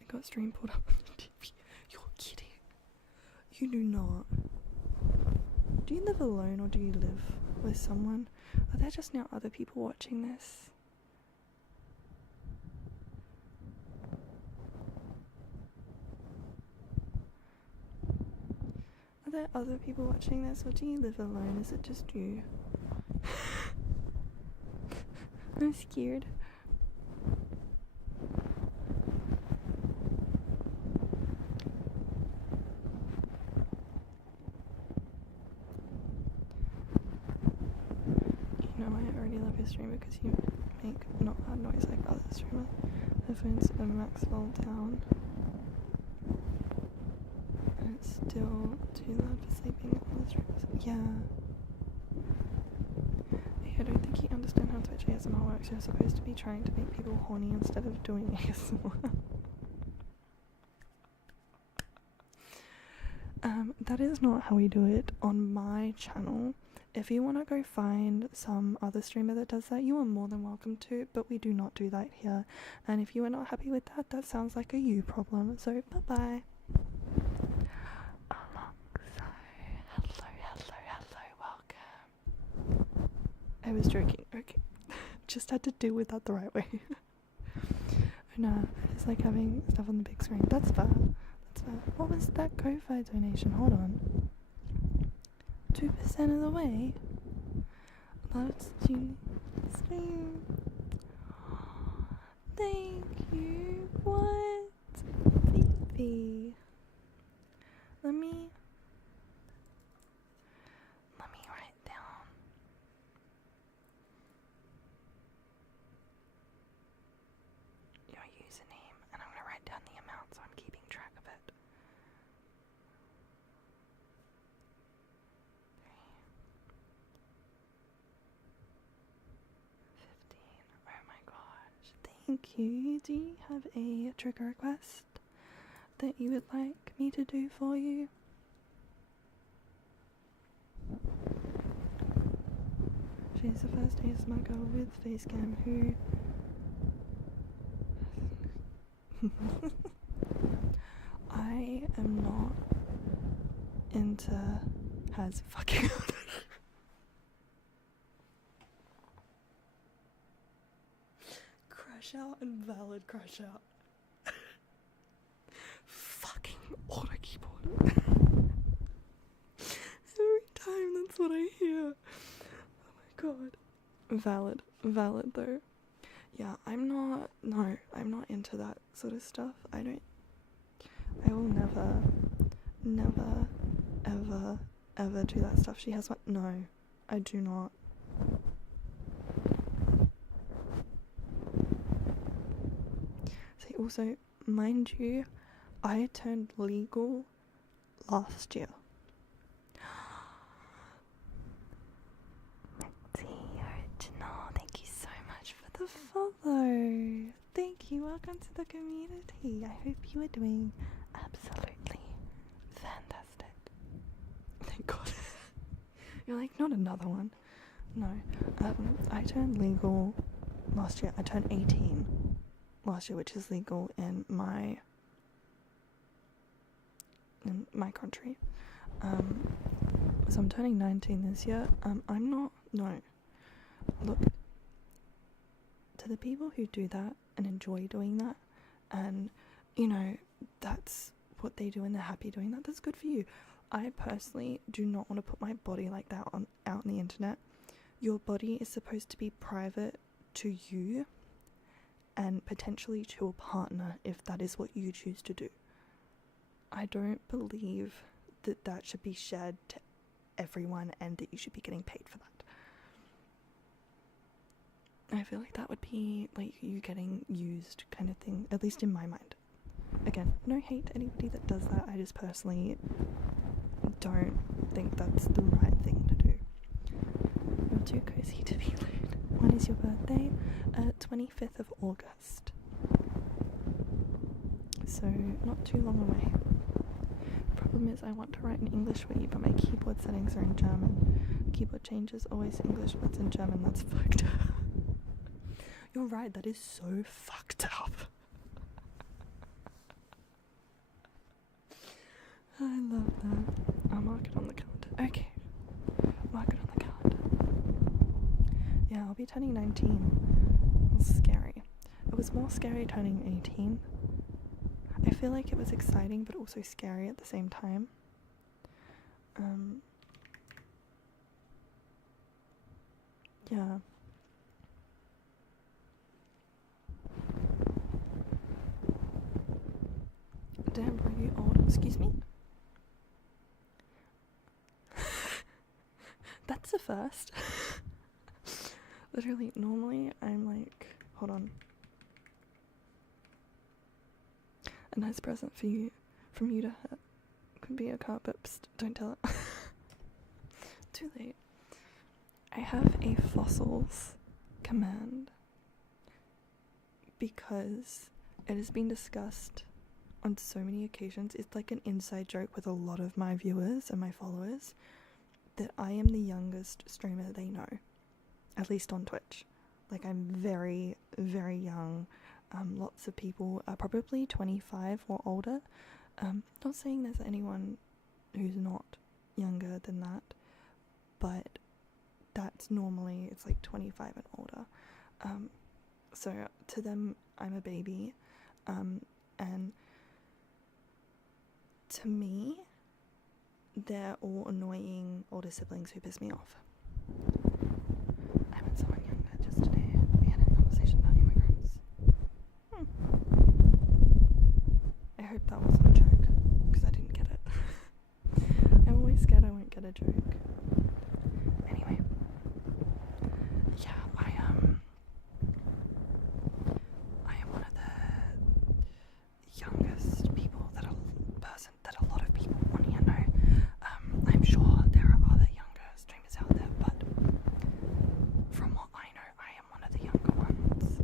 I got stream pulled up on the TV. You're kidding. You do not. Do you live alone or do you live with someone? Are there just now other people watching this? Are there other people watching this or do you live alone? Is it just you? I'm scared. You know, I already love your stream because you make not loud noise like other streamers. Headphones are max volume down. And it's still too loud for sleeping on the streamers. Yeah. I don't think you understand how Twitch ASMR works. You're supposed to be trying to make people horny instead of doing ASMR. That is not how we do it on my channel. If you want to go find some other streamer that does that, you are more than welcome to, but we do not do that here. And if you are not happy with that, that sounds like a you problem. So, bye-bye. Hello, welcome. I was joking, okay. Just had to deal with that the right way. Oh no, I just like having stuff on the big screen. That's fair. What was that Ko-Fi donation? Hold on. 2% of the way? Let's do stream. Thank you. What? Baby. Let me write down. Your username, and I'm going to write down the amount so I'm keeping track of it. 15. Oh my gosh. Thank you. Do you have a trigger request that you would like me to do for you? She's the first ASMR girl with facecam who I am not into has fucking crash out and valid crash out. Fucking auto keyboard. Every time that's That's what I hear. Oh my god. Valid though. Yeah, I'm not into that sort of stuff. I will never, ever do that stuff. She has one. No, I do not. See, also, mind you, I turned legal last year. Original, thank you so much for The follow. Thank you. Welcome to the community. I hope you are doing absolutely fantastic. Thank God. You're like, not another one. No. I turned legal last year. I turned 18 last year, which is legal in my country. So I'm turning 19 this year. I'm not. No. Look, to the people who do that and enjoy doing that, and that's what they do and they're happy doing that, that's good for you. I personally do not want to put my body like that out on the internet. Your body is supposed to be private to you and potentially to a partner if that is what you choose to do. I don't believe that should be shared to everyone and that you should be getting paid for that. I feel like that would be like you getting used kind of thing, at least in my mind. Again, no hate to anybody that does that. I just personally don't think that's the right thing to do. You're too cozy to be late. When is your birthday? 25th of August. So not too long away. Problem is I want to write in English for you, but my keyboard settings are in German. Keyboard changes always English, but it's in German. That's fucked up. You're right, that is so fucked up. I love that. I'll mark it on the calendar. Okay. Mark it on the calendar. Yeah, I'll be turning 19. It was scary. It was more scary turning 18. I feel like it was exciting but also scary at the same time. Yeah. Damn, bro, you old. Excuse me? That's a first. Literally, normally I'm like, hold on. A nice present for you, from you to her. Could be a car, but psst, don't tell it. Too late. I have a fossils command because it has been discussed on so many occasions. It's like an inside joke with a lot of my viewers and my followers that I am the youngest streamer they know, at least on Twitch. Like, I'm very, very young. Lots of people are probably 25 or older. Not saying there's anyone who's not younger than that, but that's normally, it's like 25 and older. So to them, I'm a baby. And to me, they're all annoying older siblings who piss me off. I met someone younger just today. We had a conversation about immigrants. I hope that wasn't a joke, because I didn't get it. I'm always scared I won't get a joke. Anyway. Yeah, I am one of the youngest people that a lot of people on here know. I'm sure there are other younger streamers out there, but from what I know, I am one of the younger ones.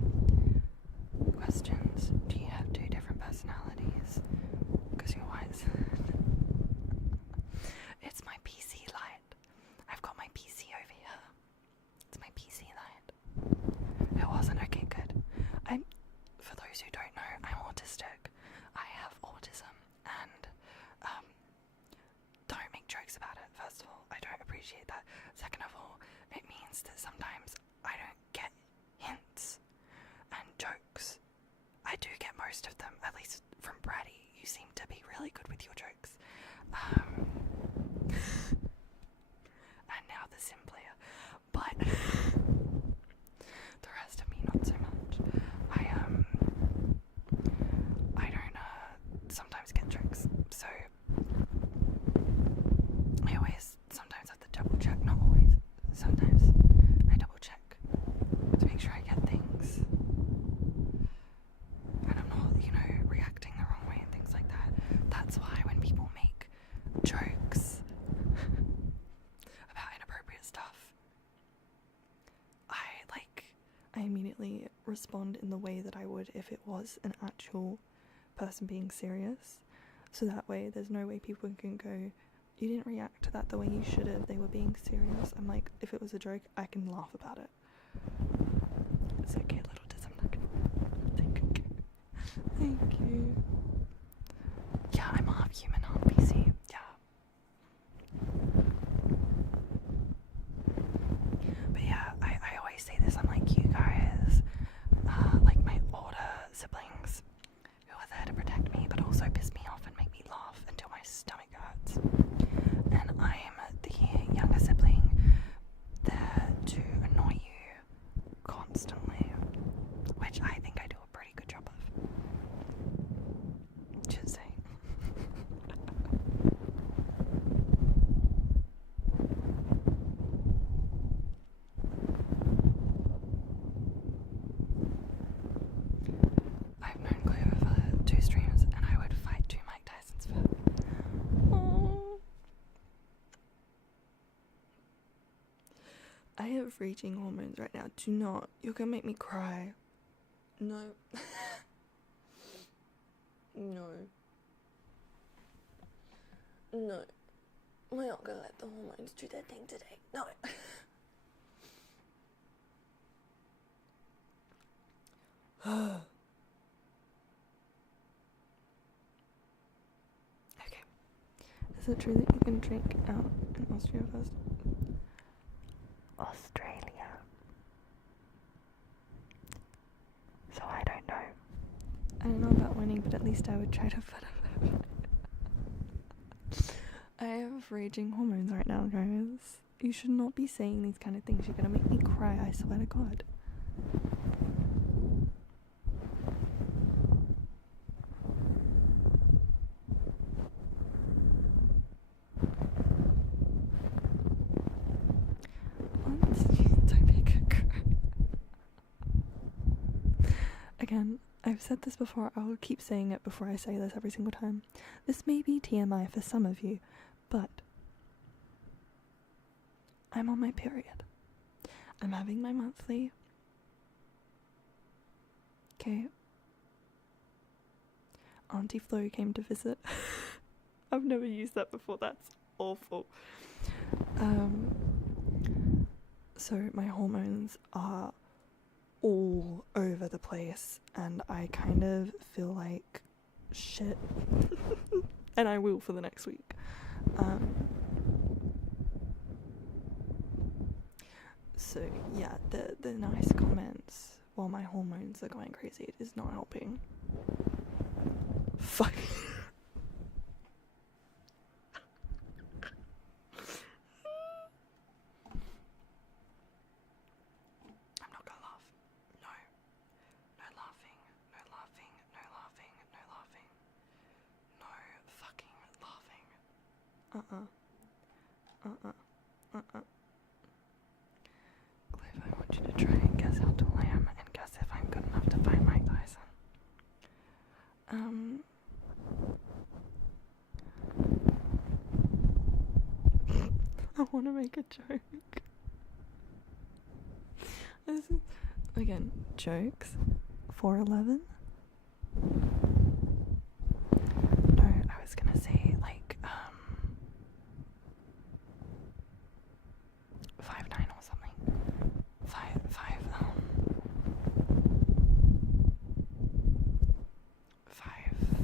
Questions: do you have two different personalities? Because you're white. It's my PC light. I've got my PC over here. It's my PC light. It wasn't okay, good. For those who don't know, I'm autistic. I have autism, and don't make jokes about it. First of all, I don't appreciate that. Second of all, it means that sometimes I don't get hints and jokes. I do get most of them, at least from Brady. You seem to be really good with your jokes. And respond in the way that I would if it was an actual person being serious. So that way there's no way people can go, you didn't react to that the way you should have, they were being serious. I'm like, if it was a joke, I can laugh about it. It's okay, little Diz, I'm not gonna take it. Thank you. Yeah, I'm half human, half PC. Yeah. But yeah, I always say this, I'm like, you guys, like my older siblings who are there to protect me, but also piss me off and make me laugh until my stomach hurts. And I'm the younger sibling there to annoy you constantly, which I think I do a pretty good job of. Just saying. I've known Clover for 2 streams, and I would fight 2 Mike Tysons for her. Aww. I have raging hormones right now. Do not. You're gonna make me cry. No. No. No. We're not gonna let the hormones do their thing today. No. Okay. Is it true that you can drink out in Austria first? Australia. So I don't know. I don't know about winning, but at least I would try to put it. I have raging hormones right now, guys. You should not be saying these kind of things. You're gonna make me cry, I swear to God. Don't make it cry. Again, I've said this before, I'll keep saying it before I say this every single time. This may be TMI for some of you, but I'm on my period. I'm having my monthly. Okay. Auntie Flo came to visit. I've never used that before, that's awful. So my hormones are all over the place and I kind of feel like shit. And I will for the next week. So yeah, the nice comments while my hormones are going crazy is not helping. Fuck. I'm not gonna laugh. No. No laughing. No laughing. No laughing. No laughing. No fucking laughing. Cliff, I want you to try and guess how tall I am and guess if I'm good enough to find Mike Tyson. I want to make a joke. This is, again, jokes. 4'11"? No, I was gonna say like 5'9" or something. 5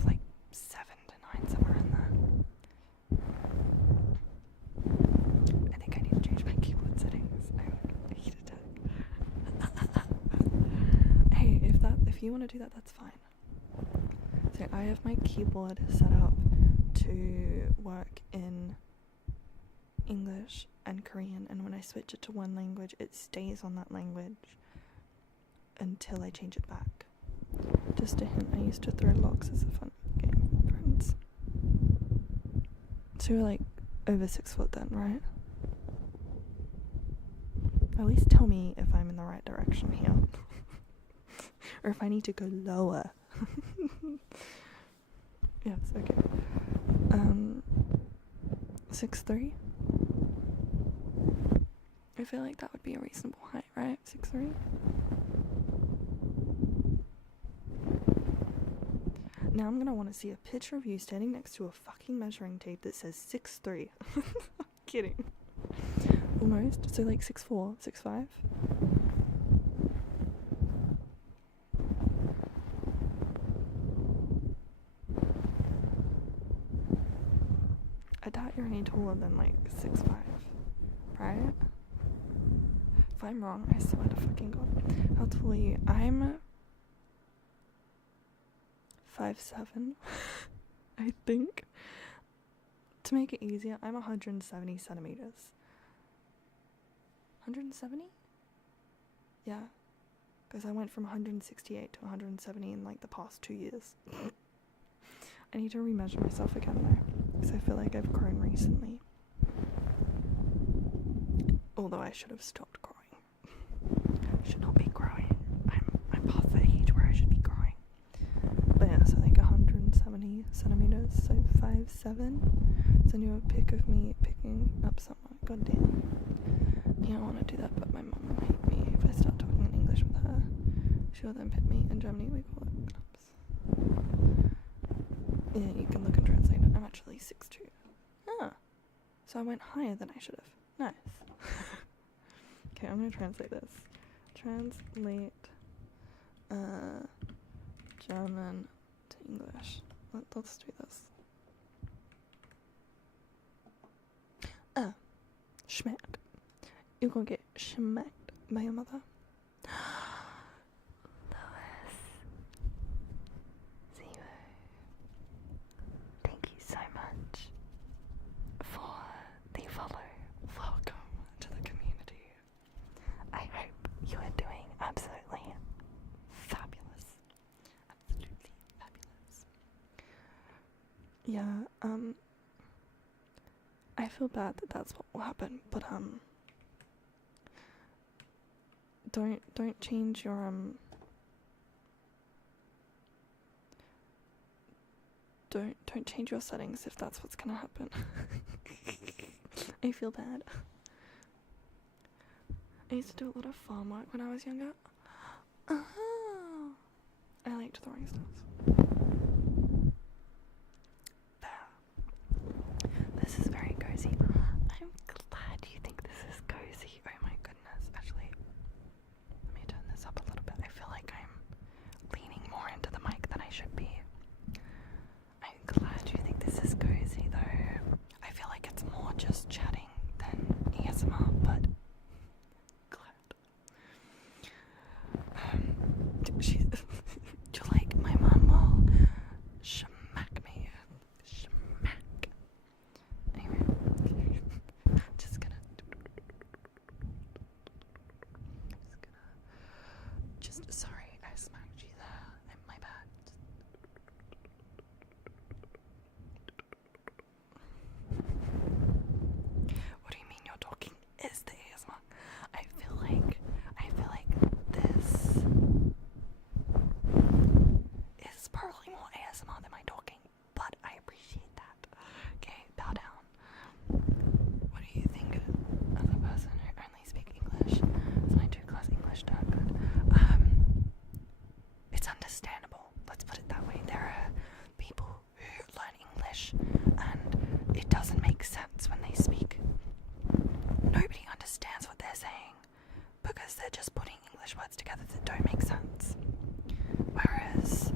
like 7 to 9, somewhere in there. I think I need to change my keyboard settings. I hate it. Hey, if you want to do that, that's fine. So I have my keyboard set up to work in English and Korean, and when I switch it to one language, it stays on that language until I change it back. Just a hint, I used to throw locks as a fun game with friends. So you're like over 6 foot then, right? At least tell me if I'm in the right direction here. Or if I need to go lower. Yes, okay. 6'3"? I feel like that would be a reasonable height, right? 6'3"? Now I'm gonna want to see a picture of you standing next to a fucking measuring tape that says 6'3". I'm kidding. Almost. So like 6'4", 6'5". I doubt you're any taller than like 6'5", right? If I'm wrong, I swear to fucking God. How tall are you? I'm 5'7", I think. To make it easier, I'm 170 centimeters. 170? Yeah. Because I went from 168 to 170 in like the past 2 years. I need to remeasure myself again though, because I feel like I've grown recently. Although I should have stopped growing. Should not be growing. I'm past the age where I should be growing. But yeah, so like 170 centimeters, so 5'7". Send you a pic of me picking up someone. God damn. You don't want to do that, but my mum will hate me if I start talking in English with her. She'll then pit me. In Germany we call it knaps. Yeah, you can look and translate it. I'm actually 6'2". Ah. So I went higher than I should have. Nice. Okay, I'm gonna translate this. Translate German to English. Let's do this. Schmeckt. You're gonna get schmecked by your mother. Lois. Zero. Thank you so much for the follow. Welcome to the community. I hope you are doing absolutely fabulous. Absolutely fabulous. Yeah, I feel bad that that's what will happen, but don't change your don't change your settings if that's what's gonna happen. I feel bad. I used to do a lot of farm work when I was younger. I liked throwing stuff. This is very cozy. I'm glad you think this is cozy. Oh my goodness. Actually, let me turn this up a little bit. I feel like I'm leaning more into the mic than I should be. I'm glad you think this is cozy though. I feel like it's more just chatting than ASMR, but glad. You're like, my mum will smack me. Smack. Anyway, sorry, I smacked you there. My bad. What do you mean you're talking is the ASMR? I feel like this is probably more ASMR than my talking, but I appreciate that. Okay, bow down. What do you think as a person who only speaks English? Is my 2-class English that good? It's understandable. Let's put it that way. There are people who learn English and it doesn't make sense when they speak. Nobody understands what they're saying because they're just putting English words together that don't make sense. Whereas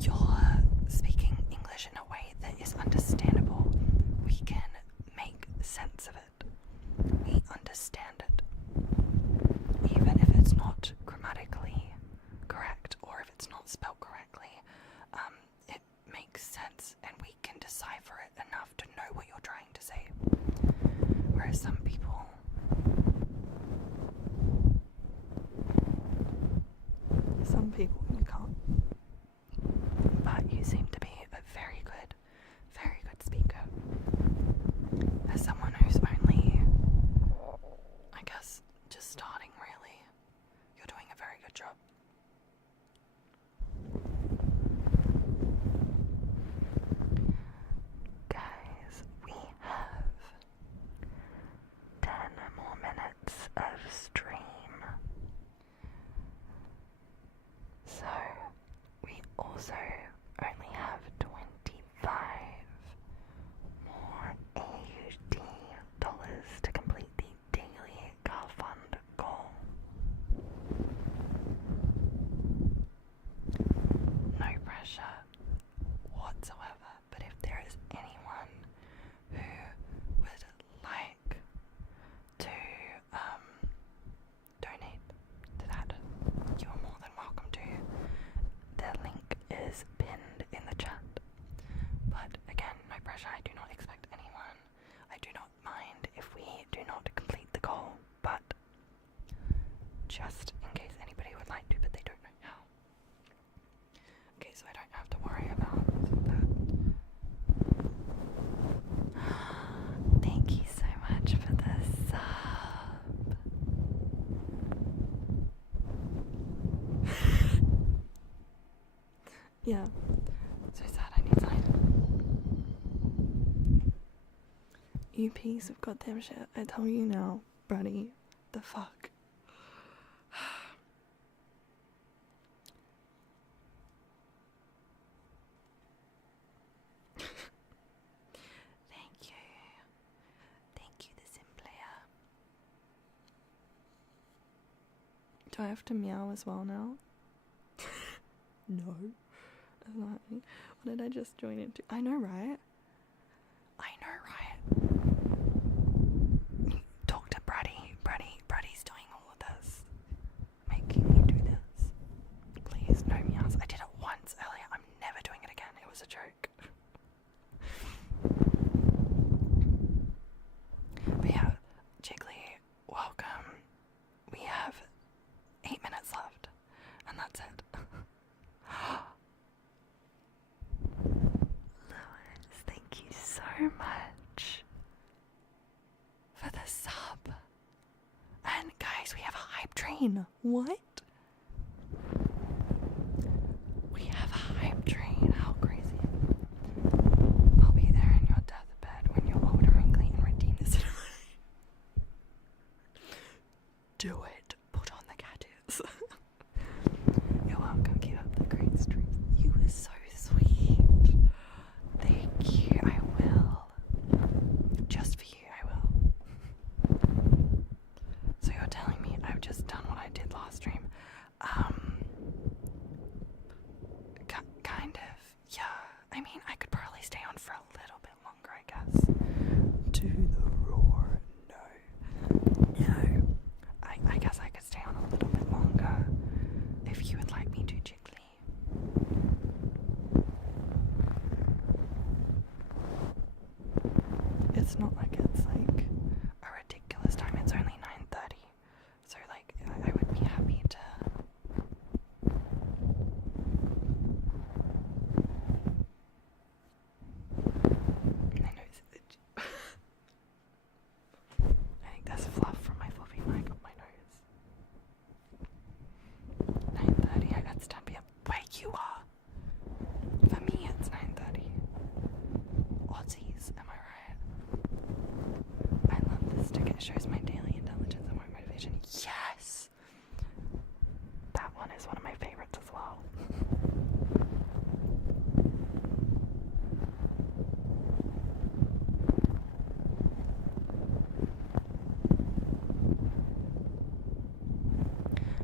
you're speaking English in a way that is understandable. We can make sense of it. We understand it. Even if it's not grammatically correct or if it's not spelled correctly, it makes sense and we can decipher it enough to know what you're trying to say. Whereas some people you can't. But you seem to be a very good speaker. As someone who's only, I guess, just starting really, you're doing a very good job. Guys, we have 10 more minutes of stream. So, we also only have Yeah. So sad I need sign. You piece of goddamn shit. I tell you now, Brady. The fuck? Thank you. Thank you, the sim player. Do I have to meow as well now? No. That's not happening. What did I just join into? I know, right? I know, right? Talk to Brady. Brady's doing all of this. Making me do this. Please, no meows. I did it once earlier. I'm never doing it again. It was a joke. But yeah, Jiggly, welcome. We have 8 minutes left, and that's it. Lewis, thank you so much for the sub. And guys, we have a hype train. What? We have a hype train. How crazy. I'll be there in your deathbed when you're old and wrinkly and redeem this. Do it. Put on the tattoos. You're welcome. Keep up the great streaks. You were so sweet. Thank you. I will. Just for you, I will. So you're telling me I've just done what I did last stream? Kind of. Yeah. I mean, I could probably stay on for a little bit longer, I guess. To the roar. No. I guess I could stay on a little bit longer if you would like me to, Jiggly. It's not like it's like A ridiculous time. It's only 9:30. So like I would be happy to. My nose is itchy. I think there's fluff from my fluffy mic up my nose. 9:30. It's time to be up. Wait, you are. For me, it's 9:30. Aussies, am I right? I love this stick. It shows my daily intelligence and work motivation. Yes! That one is one of my favorites as well.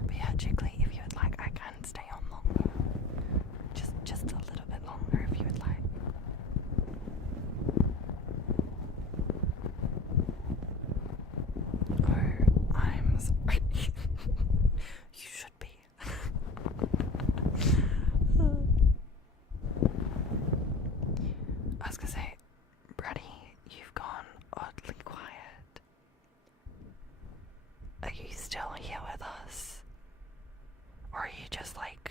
But yeah, Jiggly, if you would like, I can stay on longer. Just a little bit longer if you would like. Oh, I'm sorry. You should be. I was gonna say, Brady, you've gone oddly quiet. Are you still here with us? Or are you just like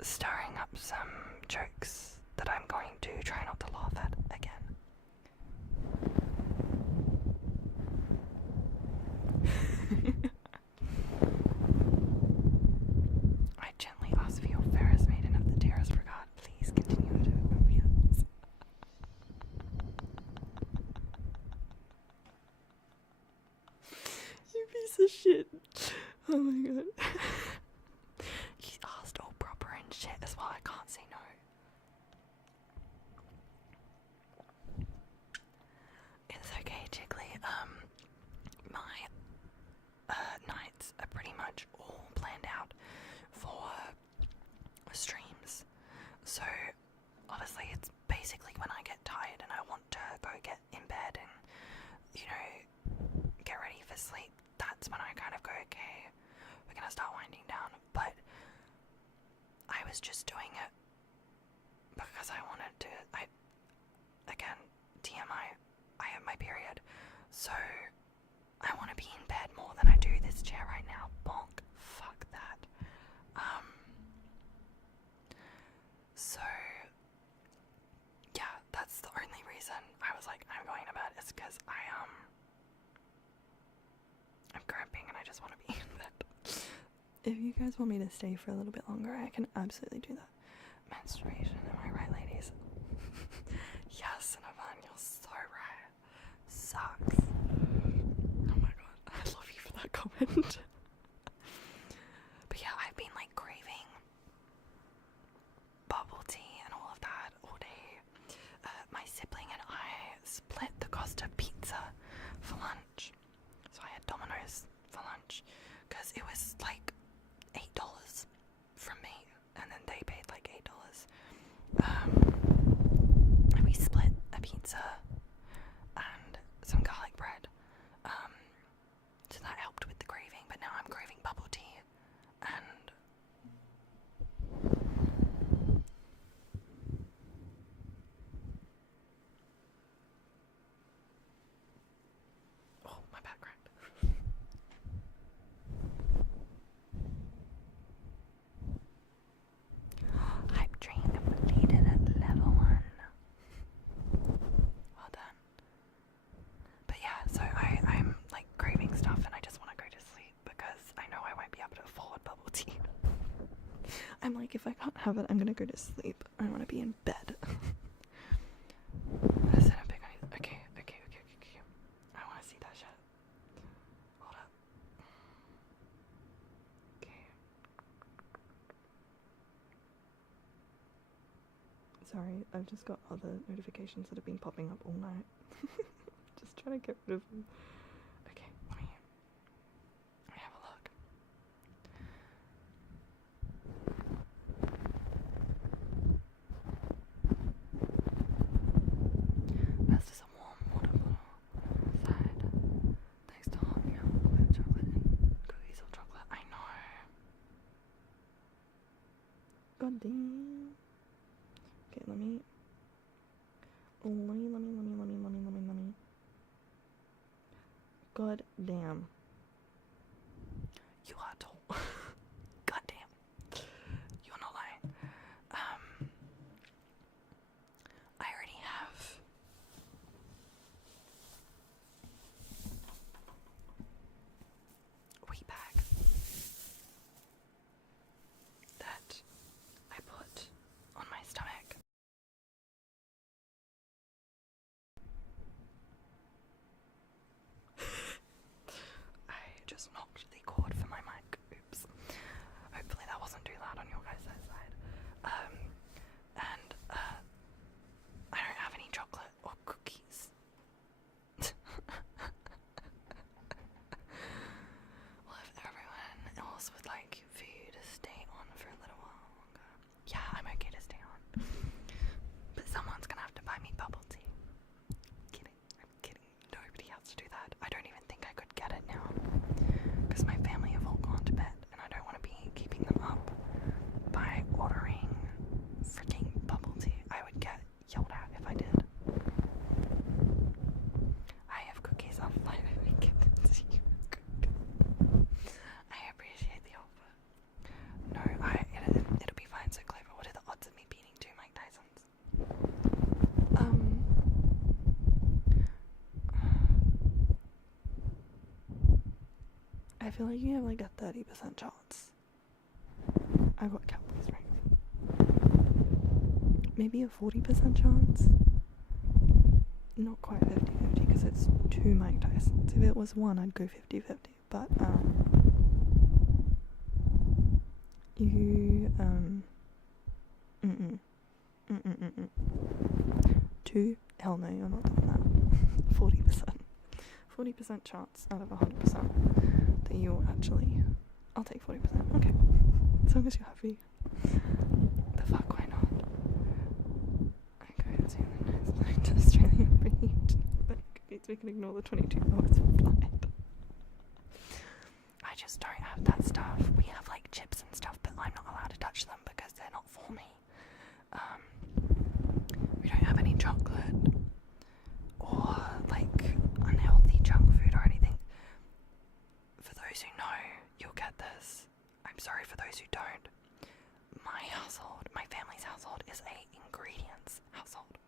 stirring up some jokes that I'm going to try not to laugh at again? I gently ask for your fairest maiden of the dearest regard. Please continue to obedience. you piece of shit. Oh my god. You asked all proper and shit as well. I can't say no. It's okay, Jiggly. My nights are pretty much all planned out for streams. So obviously it's basically when I get tired and I want to go get in bed and, you know, get ready for sleep. That's when I kind of go, okay, we're gonna start winding down. But I was just doing it because I wanted to. Again, TMI, I have my period, so I want to be in bed more than I do this chair right now. Bonk. Fuck that. So yeah, that's the only reason I was like, I'm going to bed, is because I'm cramping and I just want to be in bed. If you guys want me to stay for a little bit longer, I can absolutely do that. menstruation. Am I right, ladies? Yes, Navan, you're so right. Sucks. Oh my god, I love you for that comment. But yeah, I've been like craving bubble tea and all of that all day. My sibling and I split the cost of pizza for lunch. So I had Domino's for lunch because it was like $8 from me, and then they paid like $8. And we split a pizza and some garlic bread. So that helped with the craving, but now I'm craving bubble tea and oh, my back cracked. Hype train completed at level 1. Well done. But yeah, so I'm like craving stuff and I just want to go to sleep because I know I won't be able to afford bubble tea. I'm like, if I can't have it, I'm gonna go to sleep. I want to be in bed. Okay. I want to see that shit. Hold up. Okay. Sorry, I've just got other notifications that have been popping up all night. Just trying to get rid of them. Okay, let me have a look. Best is a warm water bottle side. Thanks to hot milk with chocolate and cookies or chocolate. I know. God damn. Okay, let me. God damn. You are tall. God damn. You're not lying. I already have wheat bag that I put on my stomach. I just knocked the cord for my mic. Oops. Hopefully that wasn't too loud on your guys' side. And I don't have any chocolate or cookies. Well, if everyone else would like food to stay on for a little while longer, yeah, I'm okay to stay on. But someone's gonna have to buy me bubble tea. I'm kidding. Nobody has to do that. I don't even think I could get it now because my family have all gone to bed and I don't want to be keeping them up by ordering freaking bubble tea. I would get yelled at if I did. I have cookies. I'll fly over and give them to you. I appreciate the offer. No, it'll be fine. So Clover, what are the odds of me beating 2 Mike Tysons? I feel like you have like a 30% chance. I got Cowboys right. Maybe a 40% chance. Not quite 50-50 because it's 2 Mike Tysons. If it was 1, I'd go 50-50. But you 2, hell no, you're not doing that. 40% chance out of 100% that you'll actually. I'll take 40%. Okay, as long as you're happy. The fuck, why not? I go to the next flight to Australia for each. But we can ignore the 22 hours of flight. I just don't have that stuff. We have like chips and stuff, but I'm not allowed to touch them because they're not for me. We don't have any chocolate or like unhealthy junk food or anything. For those who know, you'll get this. I'm sorry for those who don't. My household, my family's household, is a ingredients household,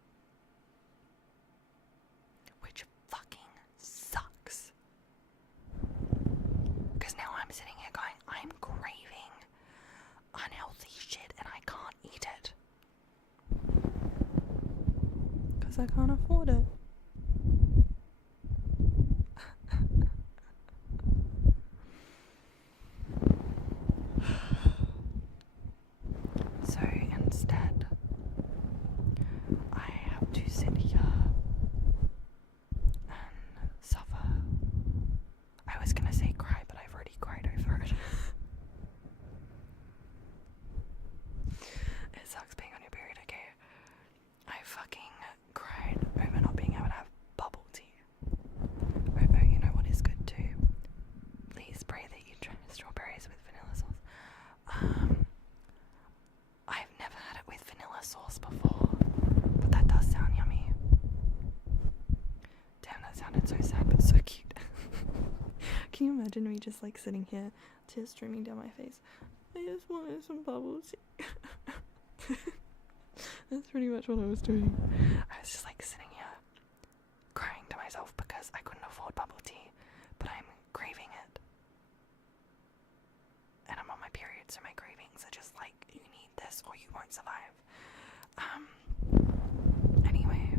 which fucking sucks. Because now I'm sitting here going, I'm craving unhealthy because I can't afford it. So instead, I have to sit here and suffer. I was gonna say cry, but I've already cried over it. It sucks being on your period, okay? I fucking cried over not being able to have bubble tea. Over, you know what is good too? Please pray that you try strawberries with vanilla sauce. I've never had it with vanilla sauce before, but that does sound yummy. Damn, that sounded so sad but so cute. Can you imagine me just like sitting here, tears streaming down my face? I just wanted some bubble tea. That's pretty much what I was doing. I was just like sitting here crying to myself because I couldn't afford bubble tea, but I'm craving it. And I'm on my period, so my cravings are just like, you need this or you won't survive. Anyway,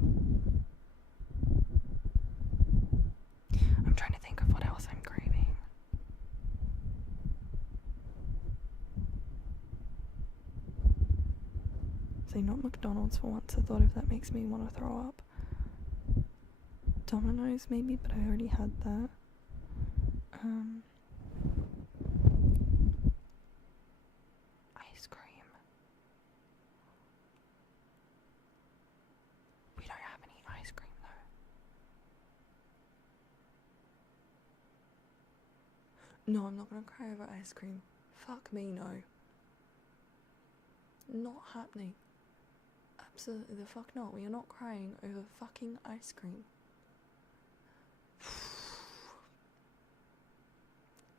I'm trying to think of what else I'm craving. Say not McDonald's for once. I thought if that makes me want to throw up. Domino's maybe, but I already had that. Ice cream. We don't have any ice cream though. No, I'm not gonna cry over ice cream. Fuck me, no. Not happening. Absolutely the fuck not. We are not crying over fucking ice cream.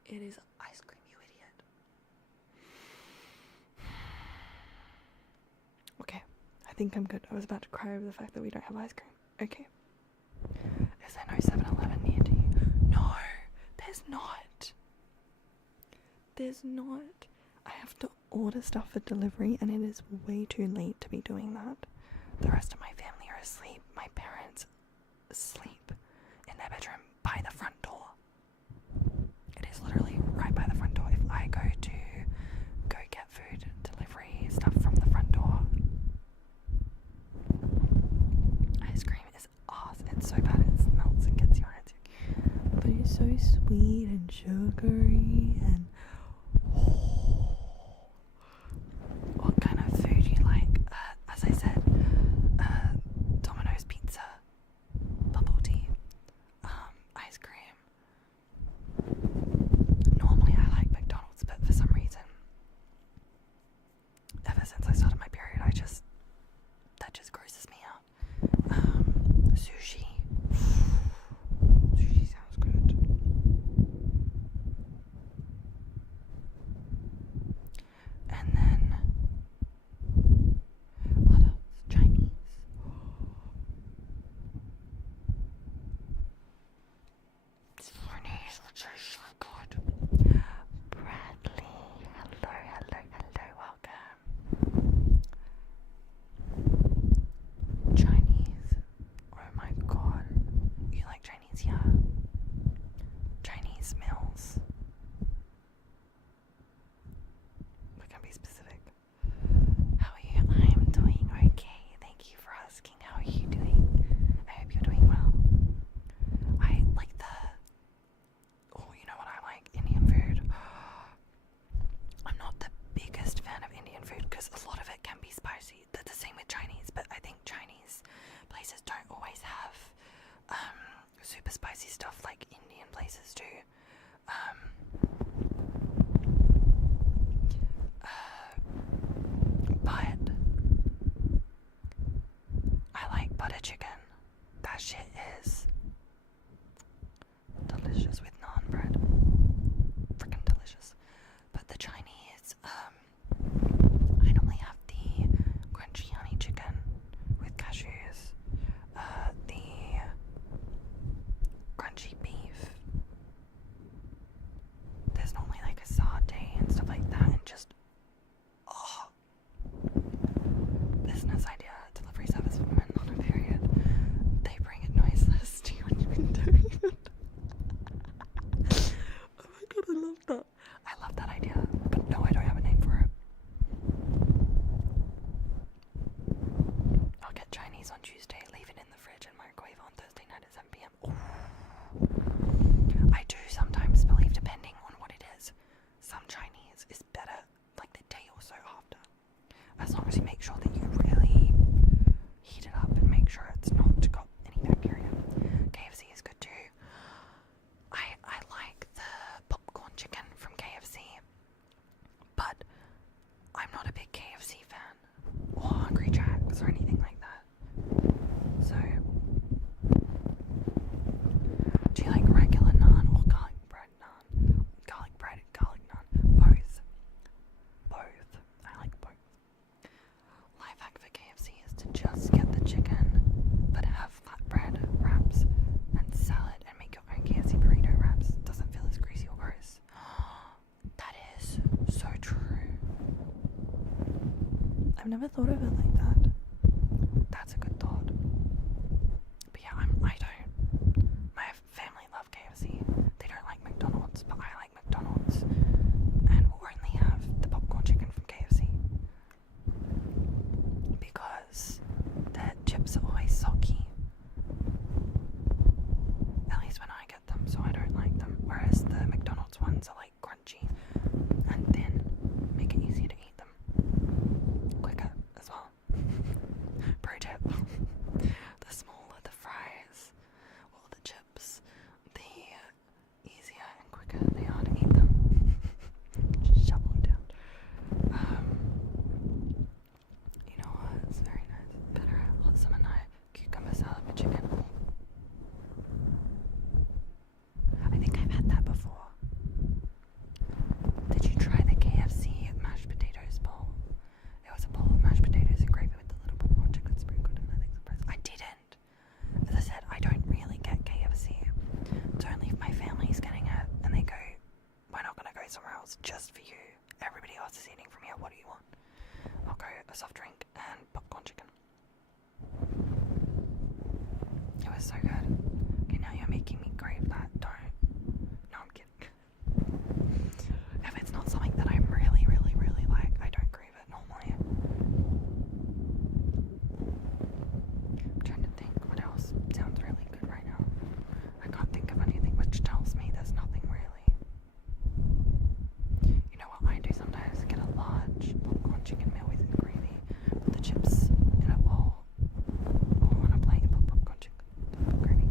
It is ice cream, you idiot. Okay, I think I'm good. I was about to cry over the fact that we don't have ice cream. Okay. Is there no 7-Eleven near to you? No, there's not. There's not. I have to order stuff for delivery and it is way too late to be doing that. The rest of my family are asleep. My parents sleep in their bedroom by the front door. It is literally right by the front door. If I go get food delivery stuff from the front door, ice cream is awesome. It's so bad it melts and gets your hands. But it's so sweet and sugary and What kind of food you like? As I said, Domino's pizza, bubble tea, ice cream. Normally I like McDonald's, but for some reason, ever since I started my period, that just grosses me out. Sushi. Sushi sounds good. And then what else? Chinese. Chinese, which is so good. Bradley, hello, welcome. Chinese. Oh my god. You like Chinese, yeah? Chinese meals. We can be specific. How are you? I am doing okay. Thank you for asking. How are you doing? I hope you're doing well. I like you know what I like? Indian food. I'm not the biggest fan of Indian food because a lot of it can be spicy. That's the same with Chinese, but I think Chinese places don't always have super spicy stuff like Indian places do. But I like butter chicken. That shit is delicious with naan bread. Freaking delicious. But the Chinese, I normally have the crunchy honey chicken with cashews, the crunchy beef. There's normally like a satay and stuff like that, and just business idea, delivery service for women on a period. get Chinese on Tuesday, leave it in the fridge and microwave on Thursday night at 7 p.m. I do sometimes believe, depending on what it is, some Chinese is better like the day or so after. As long as you make sure that you really heat it up and make sure it's not got any bacteria. KFC is good too. I like the popcorn chicken from KFC, but I'm not a big KFC fan, or Hungry Jack's or anything like that. So, do you like regular naan or garlic bread naan? Garlic bread, garlic naan, both. Both. I like both. Life hack for KFC is to just get the chicken, but have flatbread wraps and salad, and make your own KFC burrito wraps. Doesn't feel as greasy or gross. That is so true. I've never thought of it like that. That's a good thought. But yeah, I don't. My family love KFC. They don't like McDonald's, but I like McDonald's. And we'll only have the popcorn chicken from KFC. Because the chips are always soggy. At least when I get them, so I don't like them. Whereas the McDonald's ones are like crunchy and thin, make it easier to eat them. Quicker as well. Pro tip. The smaller the fries or the chips, the easier and quicker they are to eat them. Just shovel them down. You know what? It's very nice. Better hot summer night. Cucumber salad with chicken. I think I've had that before. Did you try the KFC mashed potatoes bowl? It was a bowl of mashed potatoes and gravy with the little popcorn chicken sprinkled and I think surprise. I didn't. As I said, I don't really get KFC. It's only if my family's getting it and they go, we're not gonna go somewhere else just for you. Everybody else is eating from here. What do you want? I'll go a soft drink and popcorn chicken. It was so good. Okay, now you're making me crave that. Don't. No, I'm kidding. If it's not something that I really, really, really like, I don't crave it normally. I'm trying to think what else sounds really good right now. I can't think of anything, which tells me there's nothing really. You know what I do sometimes? Get a large popcorn chicken meal with gravy, put the chips in a bowl or on a plate and put popcorn chicken gravy.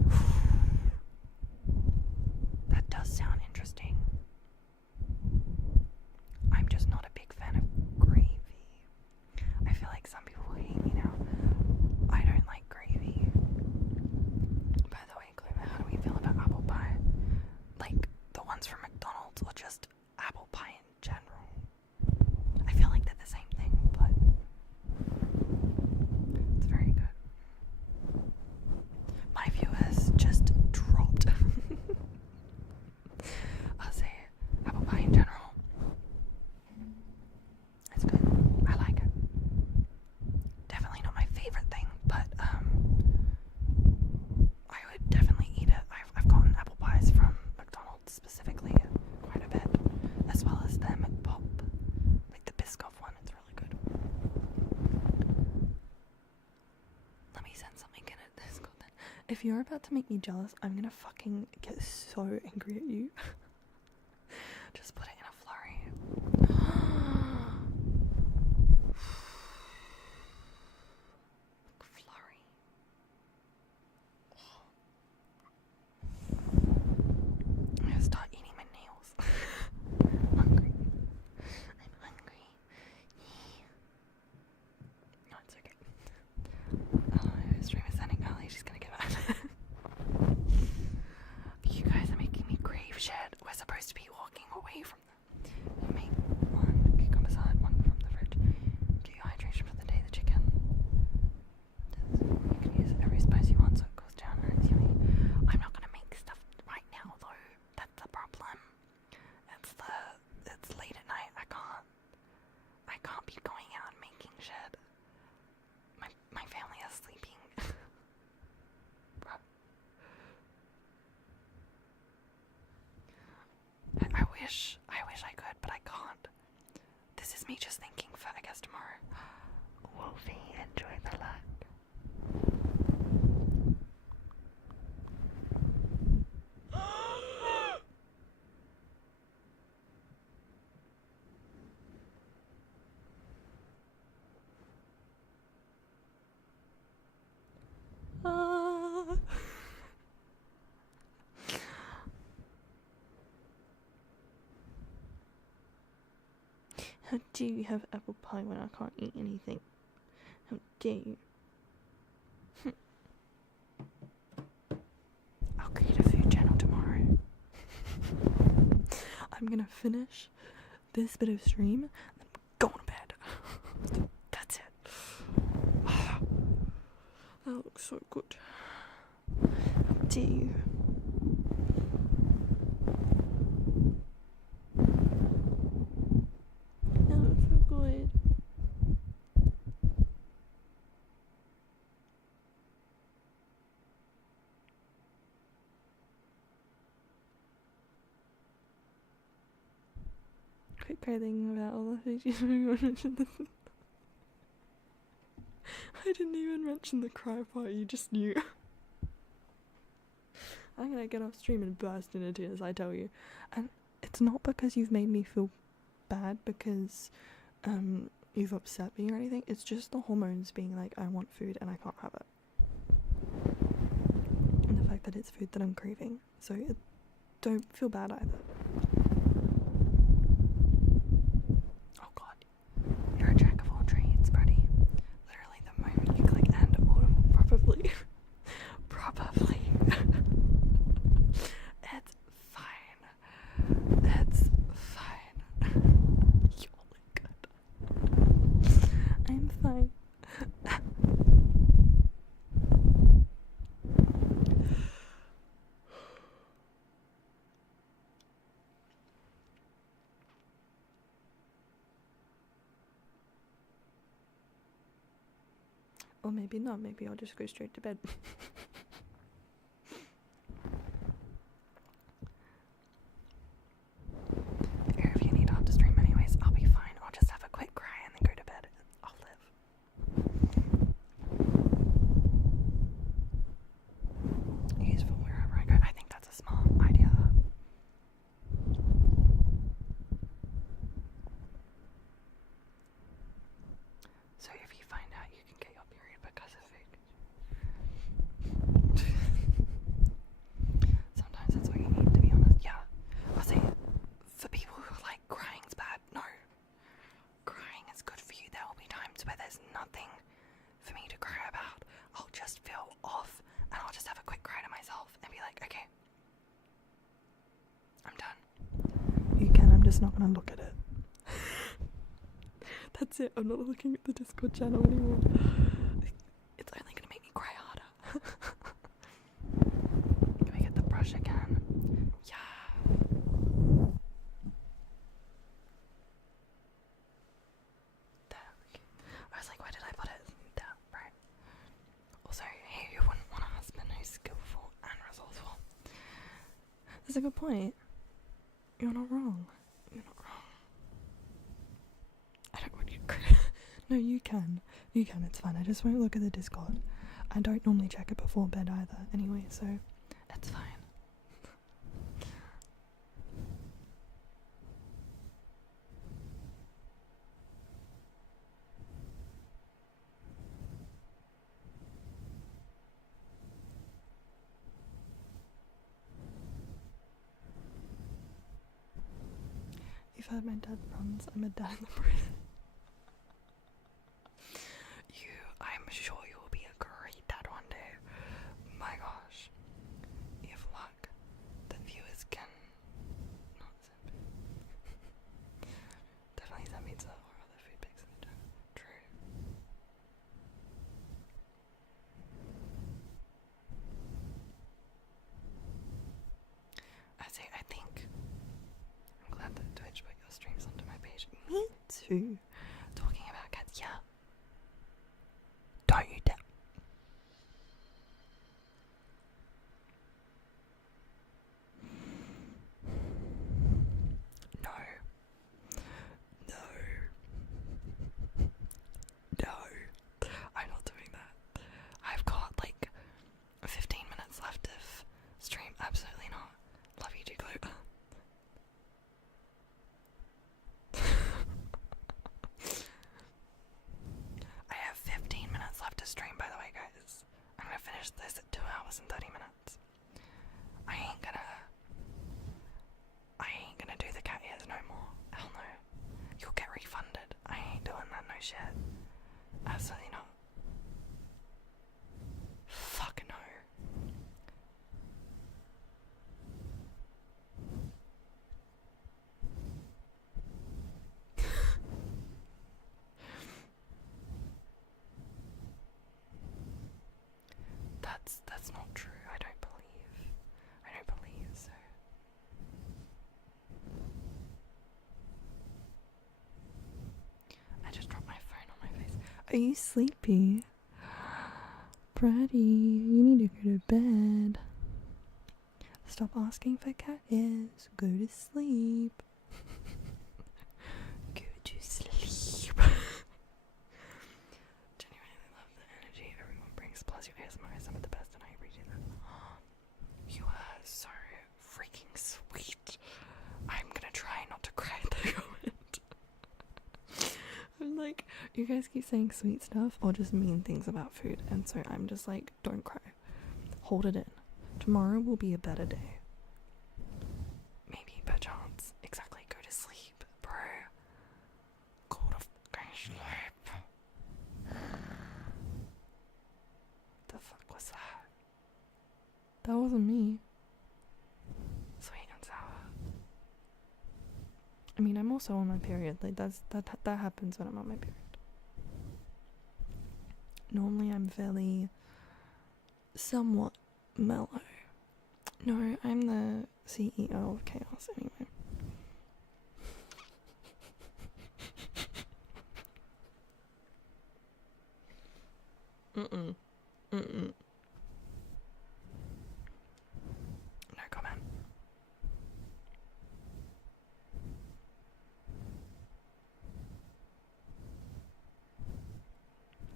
That does sound interesting. I'm just not a big fan of gravy. I feel like some people will hate me now. I don't like gravy. By the way, Clover, how do we feel about apple pie? Like the ones from McDonald's or just apple pie in general? I feel like they're the same thing, but it's very good. My viewers just dropped. I'll say apple pie in general. It's good. I like it. Definitely not my favorite thing, but I would definitely eat it. I've gotten apple pies from McDonald's specifically quite a bit, as well as the McPop, like the Biscoff one. It's really good. Let me send something in it. Discord then. If you're about to make me jealous, I'm gonna fucking get so angry at you. Just put it in a flurry. Flurry. I'm gonna start eating my nails. I'm hungry. I'm hungry. No, it's okay. Stream is ending early. She's gonna get back. You guys are making me crave shit. We're supposed to be walking away from them. You make one cucumber salad, one from the fridge. Get your hydration for the day. The chicken. You can use every spice you want so it goes down and it's yummy. I'm not gonna make stuff right now though. That's the problem. It's late at night. I can't be going out and making shit. My family is sleeping. I wish I could, but I can't. This is me just thinking for, I guess, tomorrow. Wolfie, enjoy the luck. How dare you have apple pie when I can't eat anything? How dare you? I'll create a food channel tomorrow. I'm gonna finish this bit of stream and then go to bed. That's it. That looks so good. How dare you? That looks so good. Quick thing about all the things you mentioned. I didn't even mention the cry part, you just knew. I'm gonna get off stream and burst into tears, I tell you. And it's not because you've made me feel bad because you've upset me or anything. It's just the hormones being like, I want food and I can't have it. And the fact that it's food that I'm craving. So don't feel bad either. Oh god. You're a jack of all trades, buddy. Literally the moment you click end audible. Probably. Probably. It's fine. It's fine. You look good. I'm fine. Or maybe not, maybe I'll just go straight to bed. Or if you need after stream anyways, I'll be fine. I'll just have a quick cry and then go to bed. I'll live. Useful wherever I go. I think that's a smart idea. So if you find out you can get your period because of food. Sometimes that's all you need, to be honest. Yeah. I'll say, for people who are like, crying's bad. No. Crying is good for you. There will be times where there's nothing for me to cry about. I'll just feel off and I'll just have a quick cry to myself and be like, okay, I'm done. You can, I'm just not gonna look at it. That's it, I'm not looking at the Discord channel anymore. It's only gonna make me cry harder. Can we get the brush again? Yeah. There. Okay. I was like, where did I put it? There. Right. Also, hey, you wouldn't want a husband who's skillful and resourceful. That's a good point. You're not wrong. You're not wrong. I don't want you to cry. No, you can. You can, it's fine. I just won't look at the Discord. I don't normally check it before bed either, anyway, so It's fine. you've heard my dad runs. I'm a dad in the prison. I'm sure you will be a great dad one day. My gosh. If luck, the viewers can not send me. Definitely send pizza or other food pics in the chat. True. I think I'm glad that Twitch put your streams onto my page. Me too. Talking about cats, yeah. Don't you dare. No. No. No. I'm not doing that. I've got like 15 minutes left of stream. Absolutely not. Love you too, Glow. Absolutely not. Fuck no. That's not true. I don't believe so. I just dropped my phone on my face. Are you sleepy? Brady, you need to go to bed. Stop asking for cat ears. Go to sleep. Go to sleep. Genuinely love the energy everyone brings. Plus, your ASMR is some of the best, and I appreciate that. You are so freaking sweet. I'm gonna try not to cry at the comment. I'm like, you guys keep saying sweet stuff or just mean things about food, and so I'm just like, don't cry. Hold it in. Tomorrow will be a better day. Maybe, perchance. Exactly, go to sleep, bro. Go to fucking sleep. The fuck was that? That wasn't me. Sweet and sour. I mean, I'm also on my period. Like that happens when I'm on my period. Normally, I'm fairly somewhat mellow. No, I'm the CEO of chaos anyway. Mm-mm. No comment.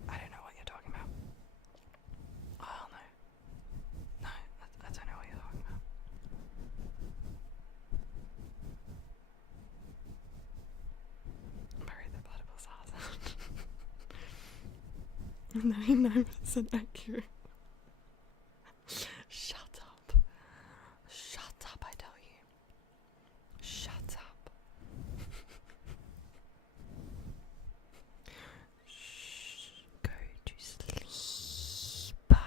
I don't know what you're talking about. Oh no. No, I don't know what you're talking about. Bury the platypus $99% accurate. Shut up. Shut up, I tell you. Shut up. Shh. Go to sleep. Go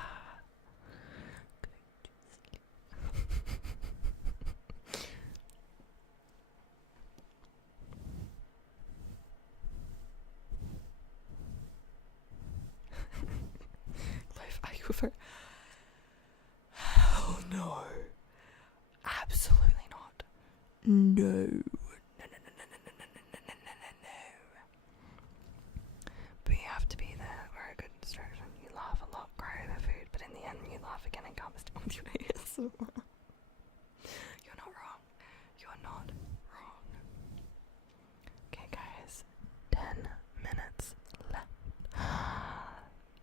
to sleep. Life aquifer. Hell no. Absolutely not. No. No. But you have to be there for a good instruction. You laugh a lot, cry over food, but in the end you laugh again and calm down with your ASMR. You're not wrong. You're not wrong. Okay guys, 10 minutes left.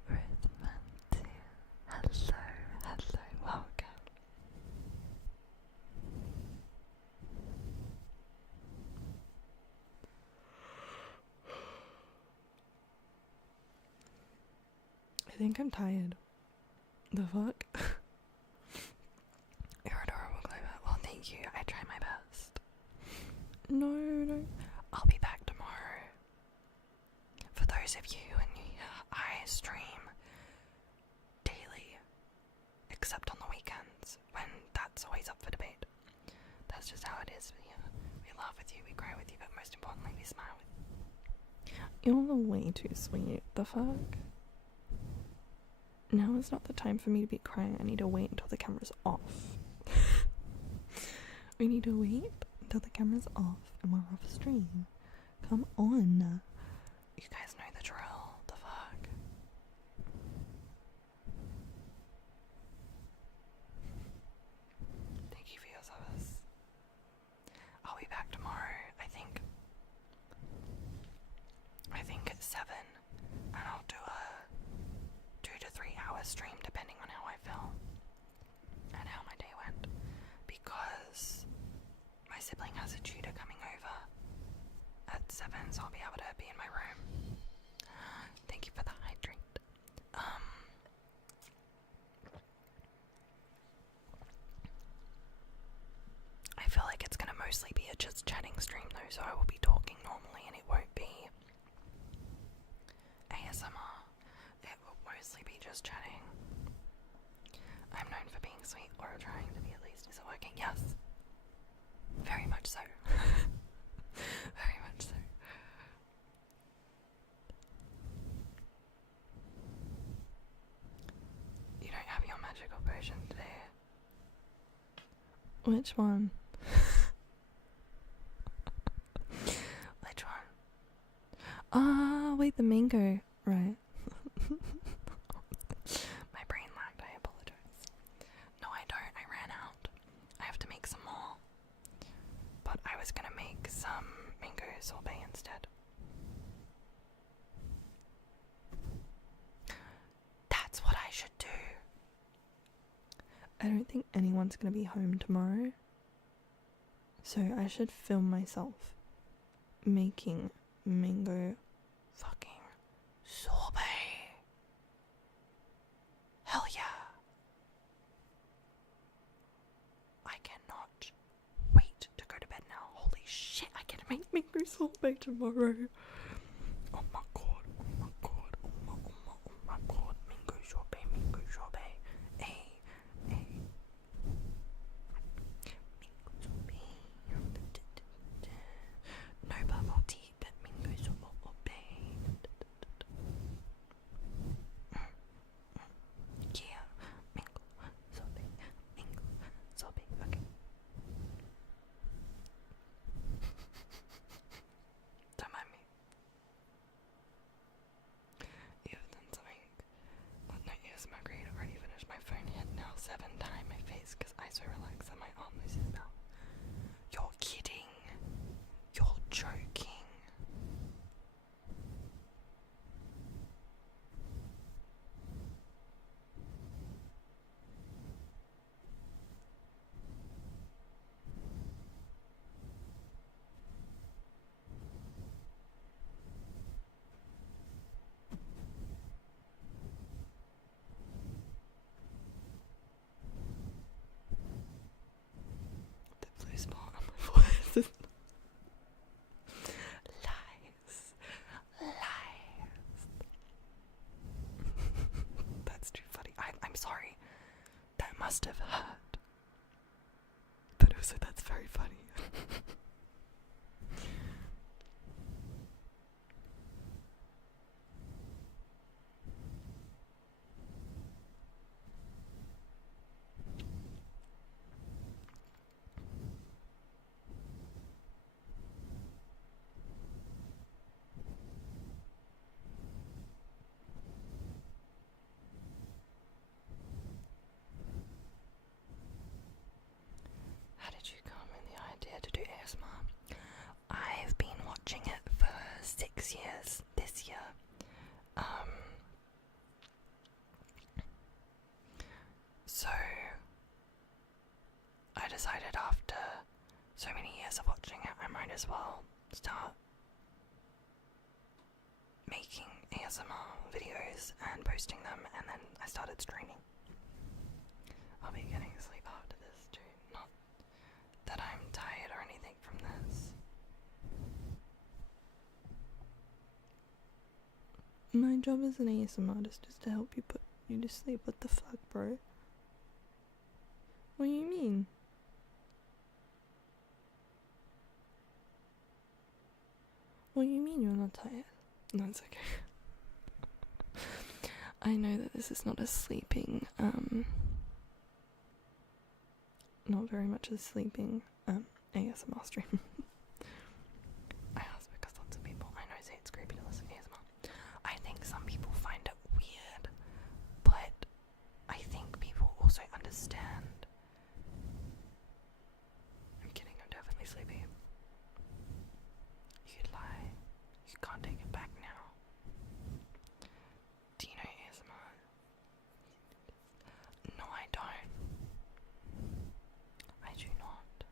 Rhythmantu. Hello, welcome. I think I'm tired. The fuck? You're adorable, Clover. Well, thank you. I try my best. No. I'll be back tomorrow. For those of you in here, I stream daily, except on the weekends, when that's always up for debate. That's just how it is here. We laugh with you, we cry with you, but most importantly, we smile with you. You're way too sweet. The fuck? Now is not the time for me to be crying. I need to wait until the camera's off. We need to wait until the camera's off and we're off stream. Come on. You guys know the drill. The fuck? Thank you for your service. I'll be back tomorrow, I think at 7, and I'll do a 2 to 3 hour stream depending on how I feel and how my day went, because my sibling has a tutor coming over at 7, so I'll be able to be in my room. Thank you for the hydrate. I feel like it's gonna mostly be a just chatting stream though, so I will be talking normally and it won't be ASMR. just chatting. I'm known for being sweet, or trying to be at least. Is it working? Yes. Very much so. Very much so. You don't have your magical potion today. Which one? Which one? Ah, wait, the mango. Right. My brain lagged, I apologize. No, I don't. I ran out. I have to make some more. But I was gonna make some mango sorbet instead. That's what I should do. I don't think anyone's gonna be home tomorrow. So I should film myself making mango Fucking sorbet. Hell yeah. I cannot wait to go to bed now. Holy shit, I can make mango sorbet tomorrow. Oh my god, oh my god, oh my god, mango sorbet, mango sorbet. Hey, hey. Mango sorbet. No bubble tea, but mango sorbet. Yeah, mango sorbet, okay. Don't mind me. You've done something. Well, no, yes, Marguerite already finished. My phone hit now 7 times my face because I so relaxed that my arm loses now. You're kidding. You're joking. The blue spot on my forehead. Lies. Lies. That's too funny. I'm sorry. That must have hurt. But also, that's very funny. How did you come in the idea to do ASMR? I've been watching it for 6 years this year. So I decided after so many years of watching it, I might as well start making ASMR videos and posting them, and then I started streaming. I'll be getting sleep after this too, not that I'm tired or anything from this. My job as an ASMR artist is to help you put you to sleep. What the fuck, bro? What do you mean? What do you mean you're not tired? No, it's okay. I know that this is not a sleeping, not very much a sleeping, ASMR stream. I ask because lots of people I know say it's creepy to listen to ASMR. I think some people find it weird, but I think people also understand. I'm kidding, I'm definitely sleepy. You lie. You can't take it back now. Do you know ASMR? No, I don't. I do not.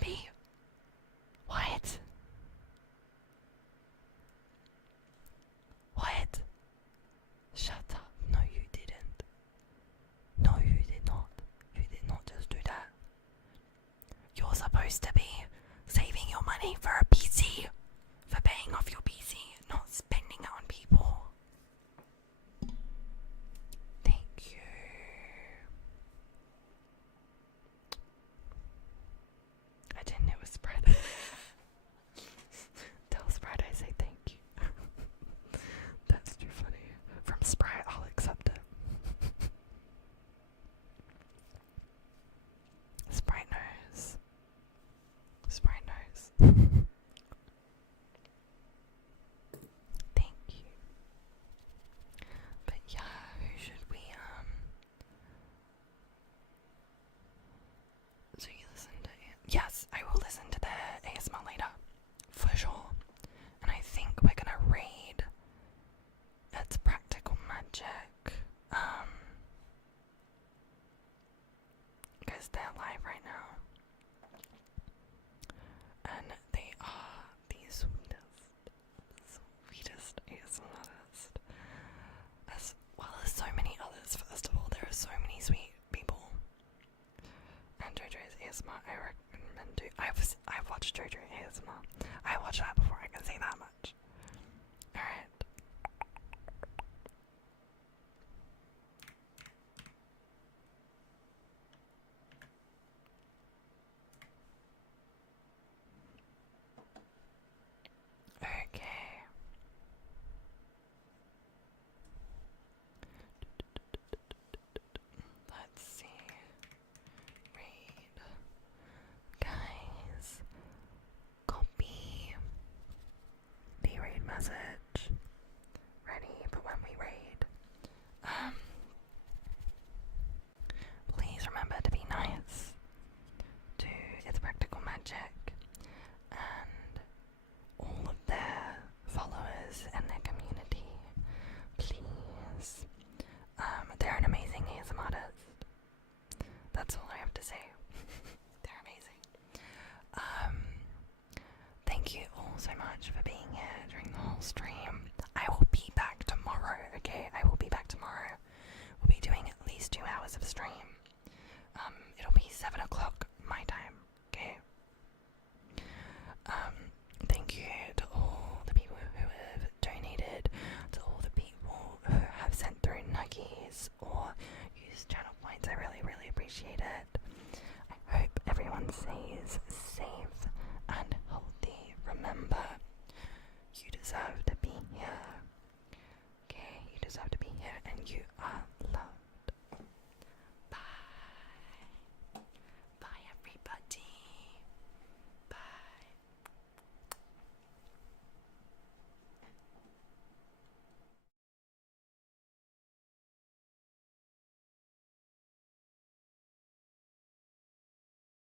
me? What? What? Shut up. No, you didn't. No, you did not. You did not just do that. You're supposed to be saving your money for a PC. For paying off your PC, not spending it on people. Thank you. I didn't know it was spread. Tell Sprite I say thank you. That's too funny. From Sprite, I'll accept it. Sprite knows. Sprite knows. Thank you. But yeah, who should we so you listen to it? Yes, I will listen to the ASMR later. For sure. And I think we're gonna read It's Practical Magic. Because they're live right now. And they are the sweetest ASMR artist. As well as so many others. First of all, there are so many sweet people. And JoJo's ASMR I recommend too. I've watched JoJo ASMR. I watched that before, I can say that much. Alright.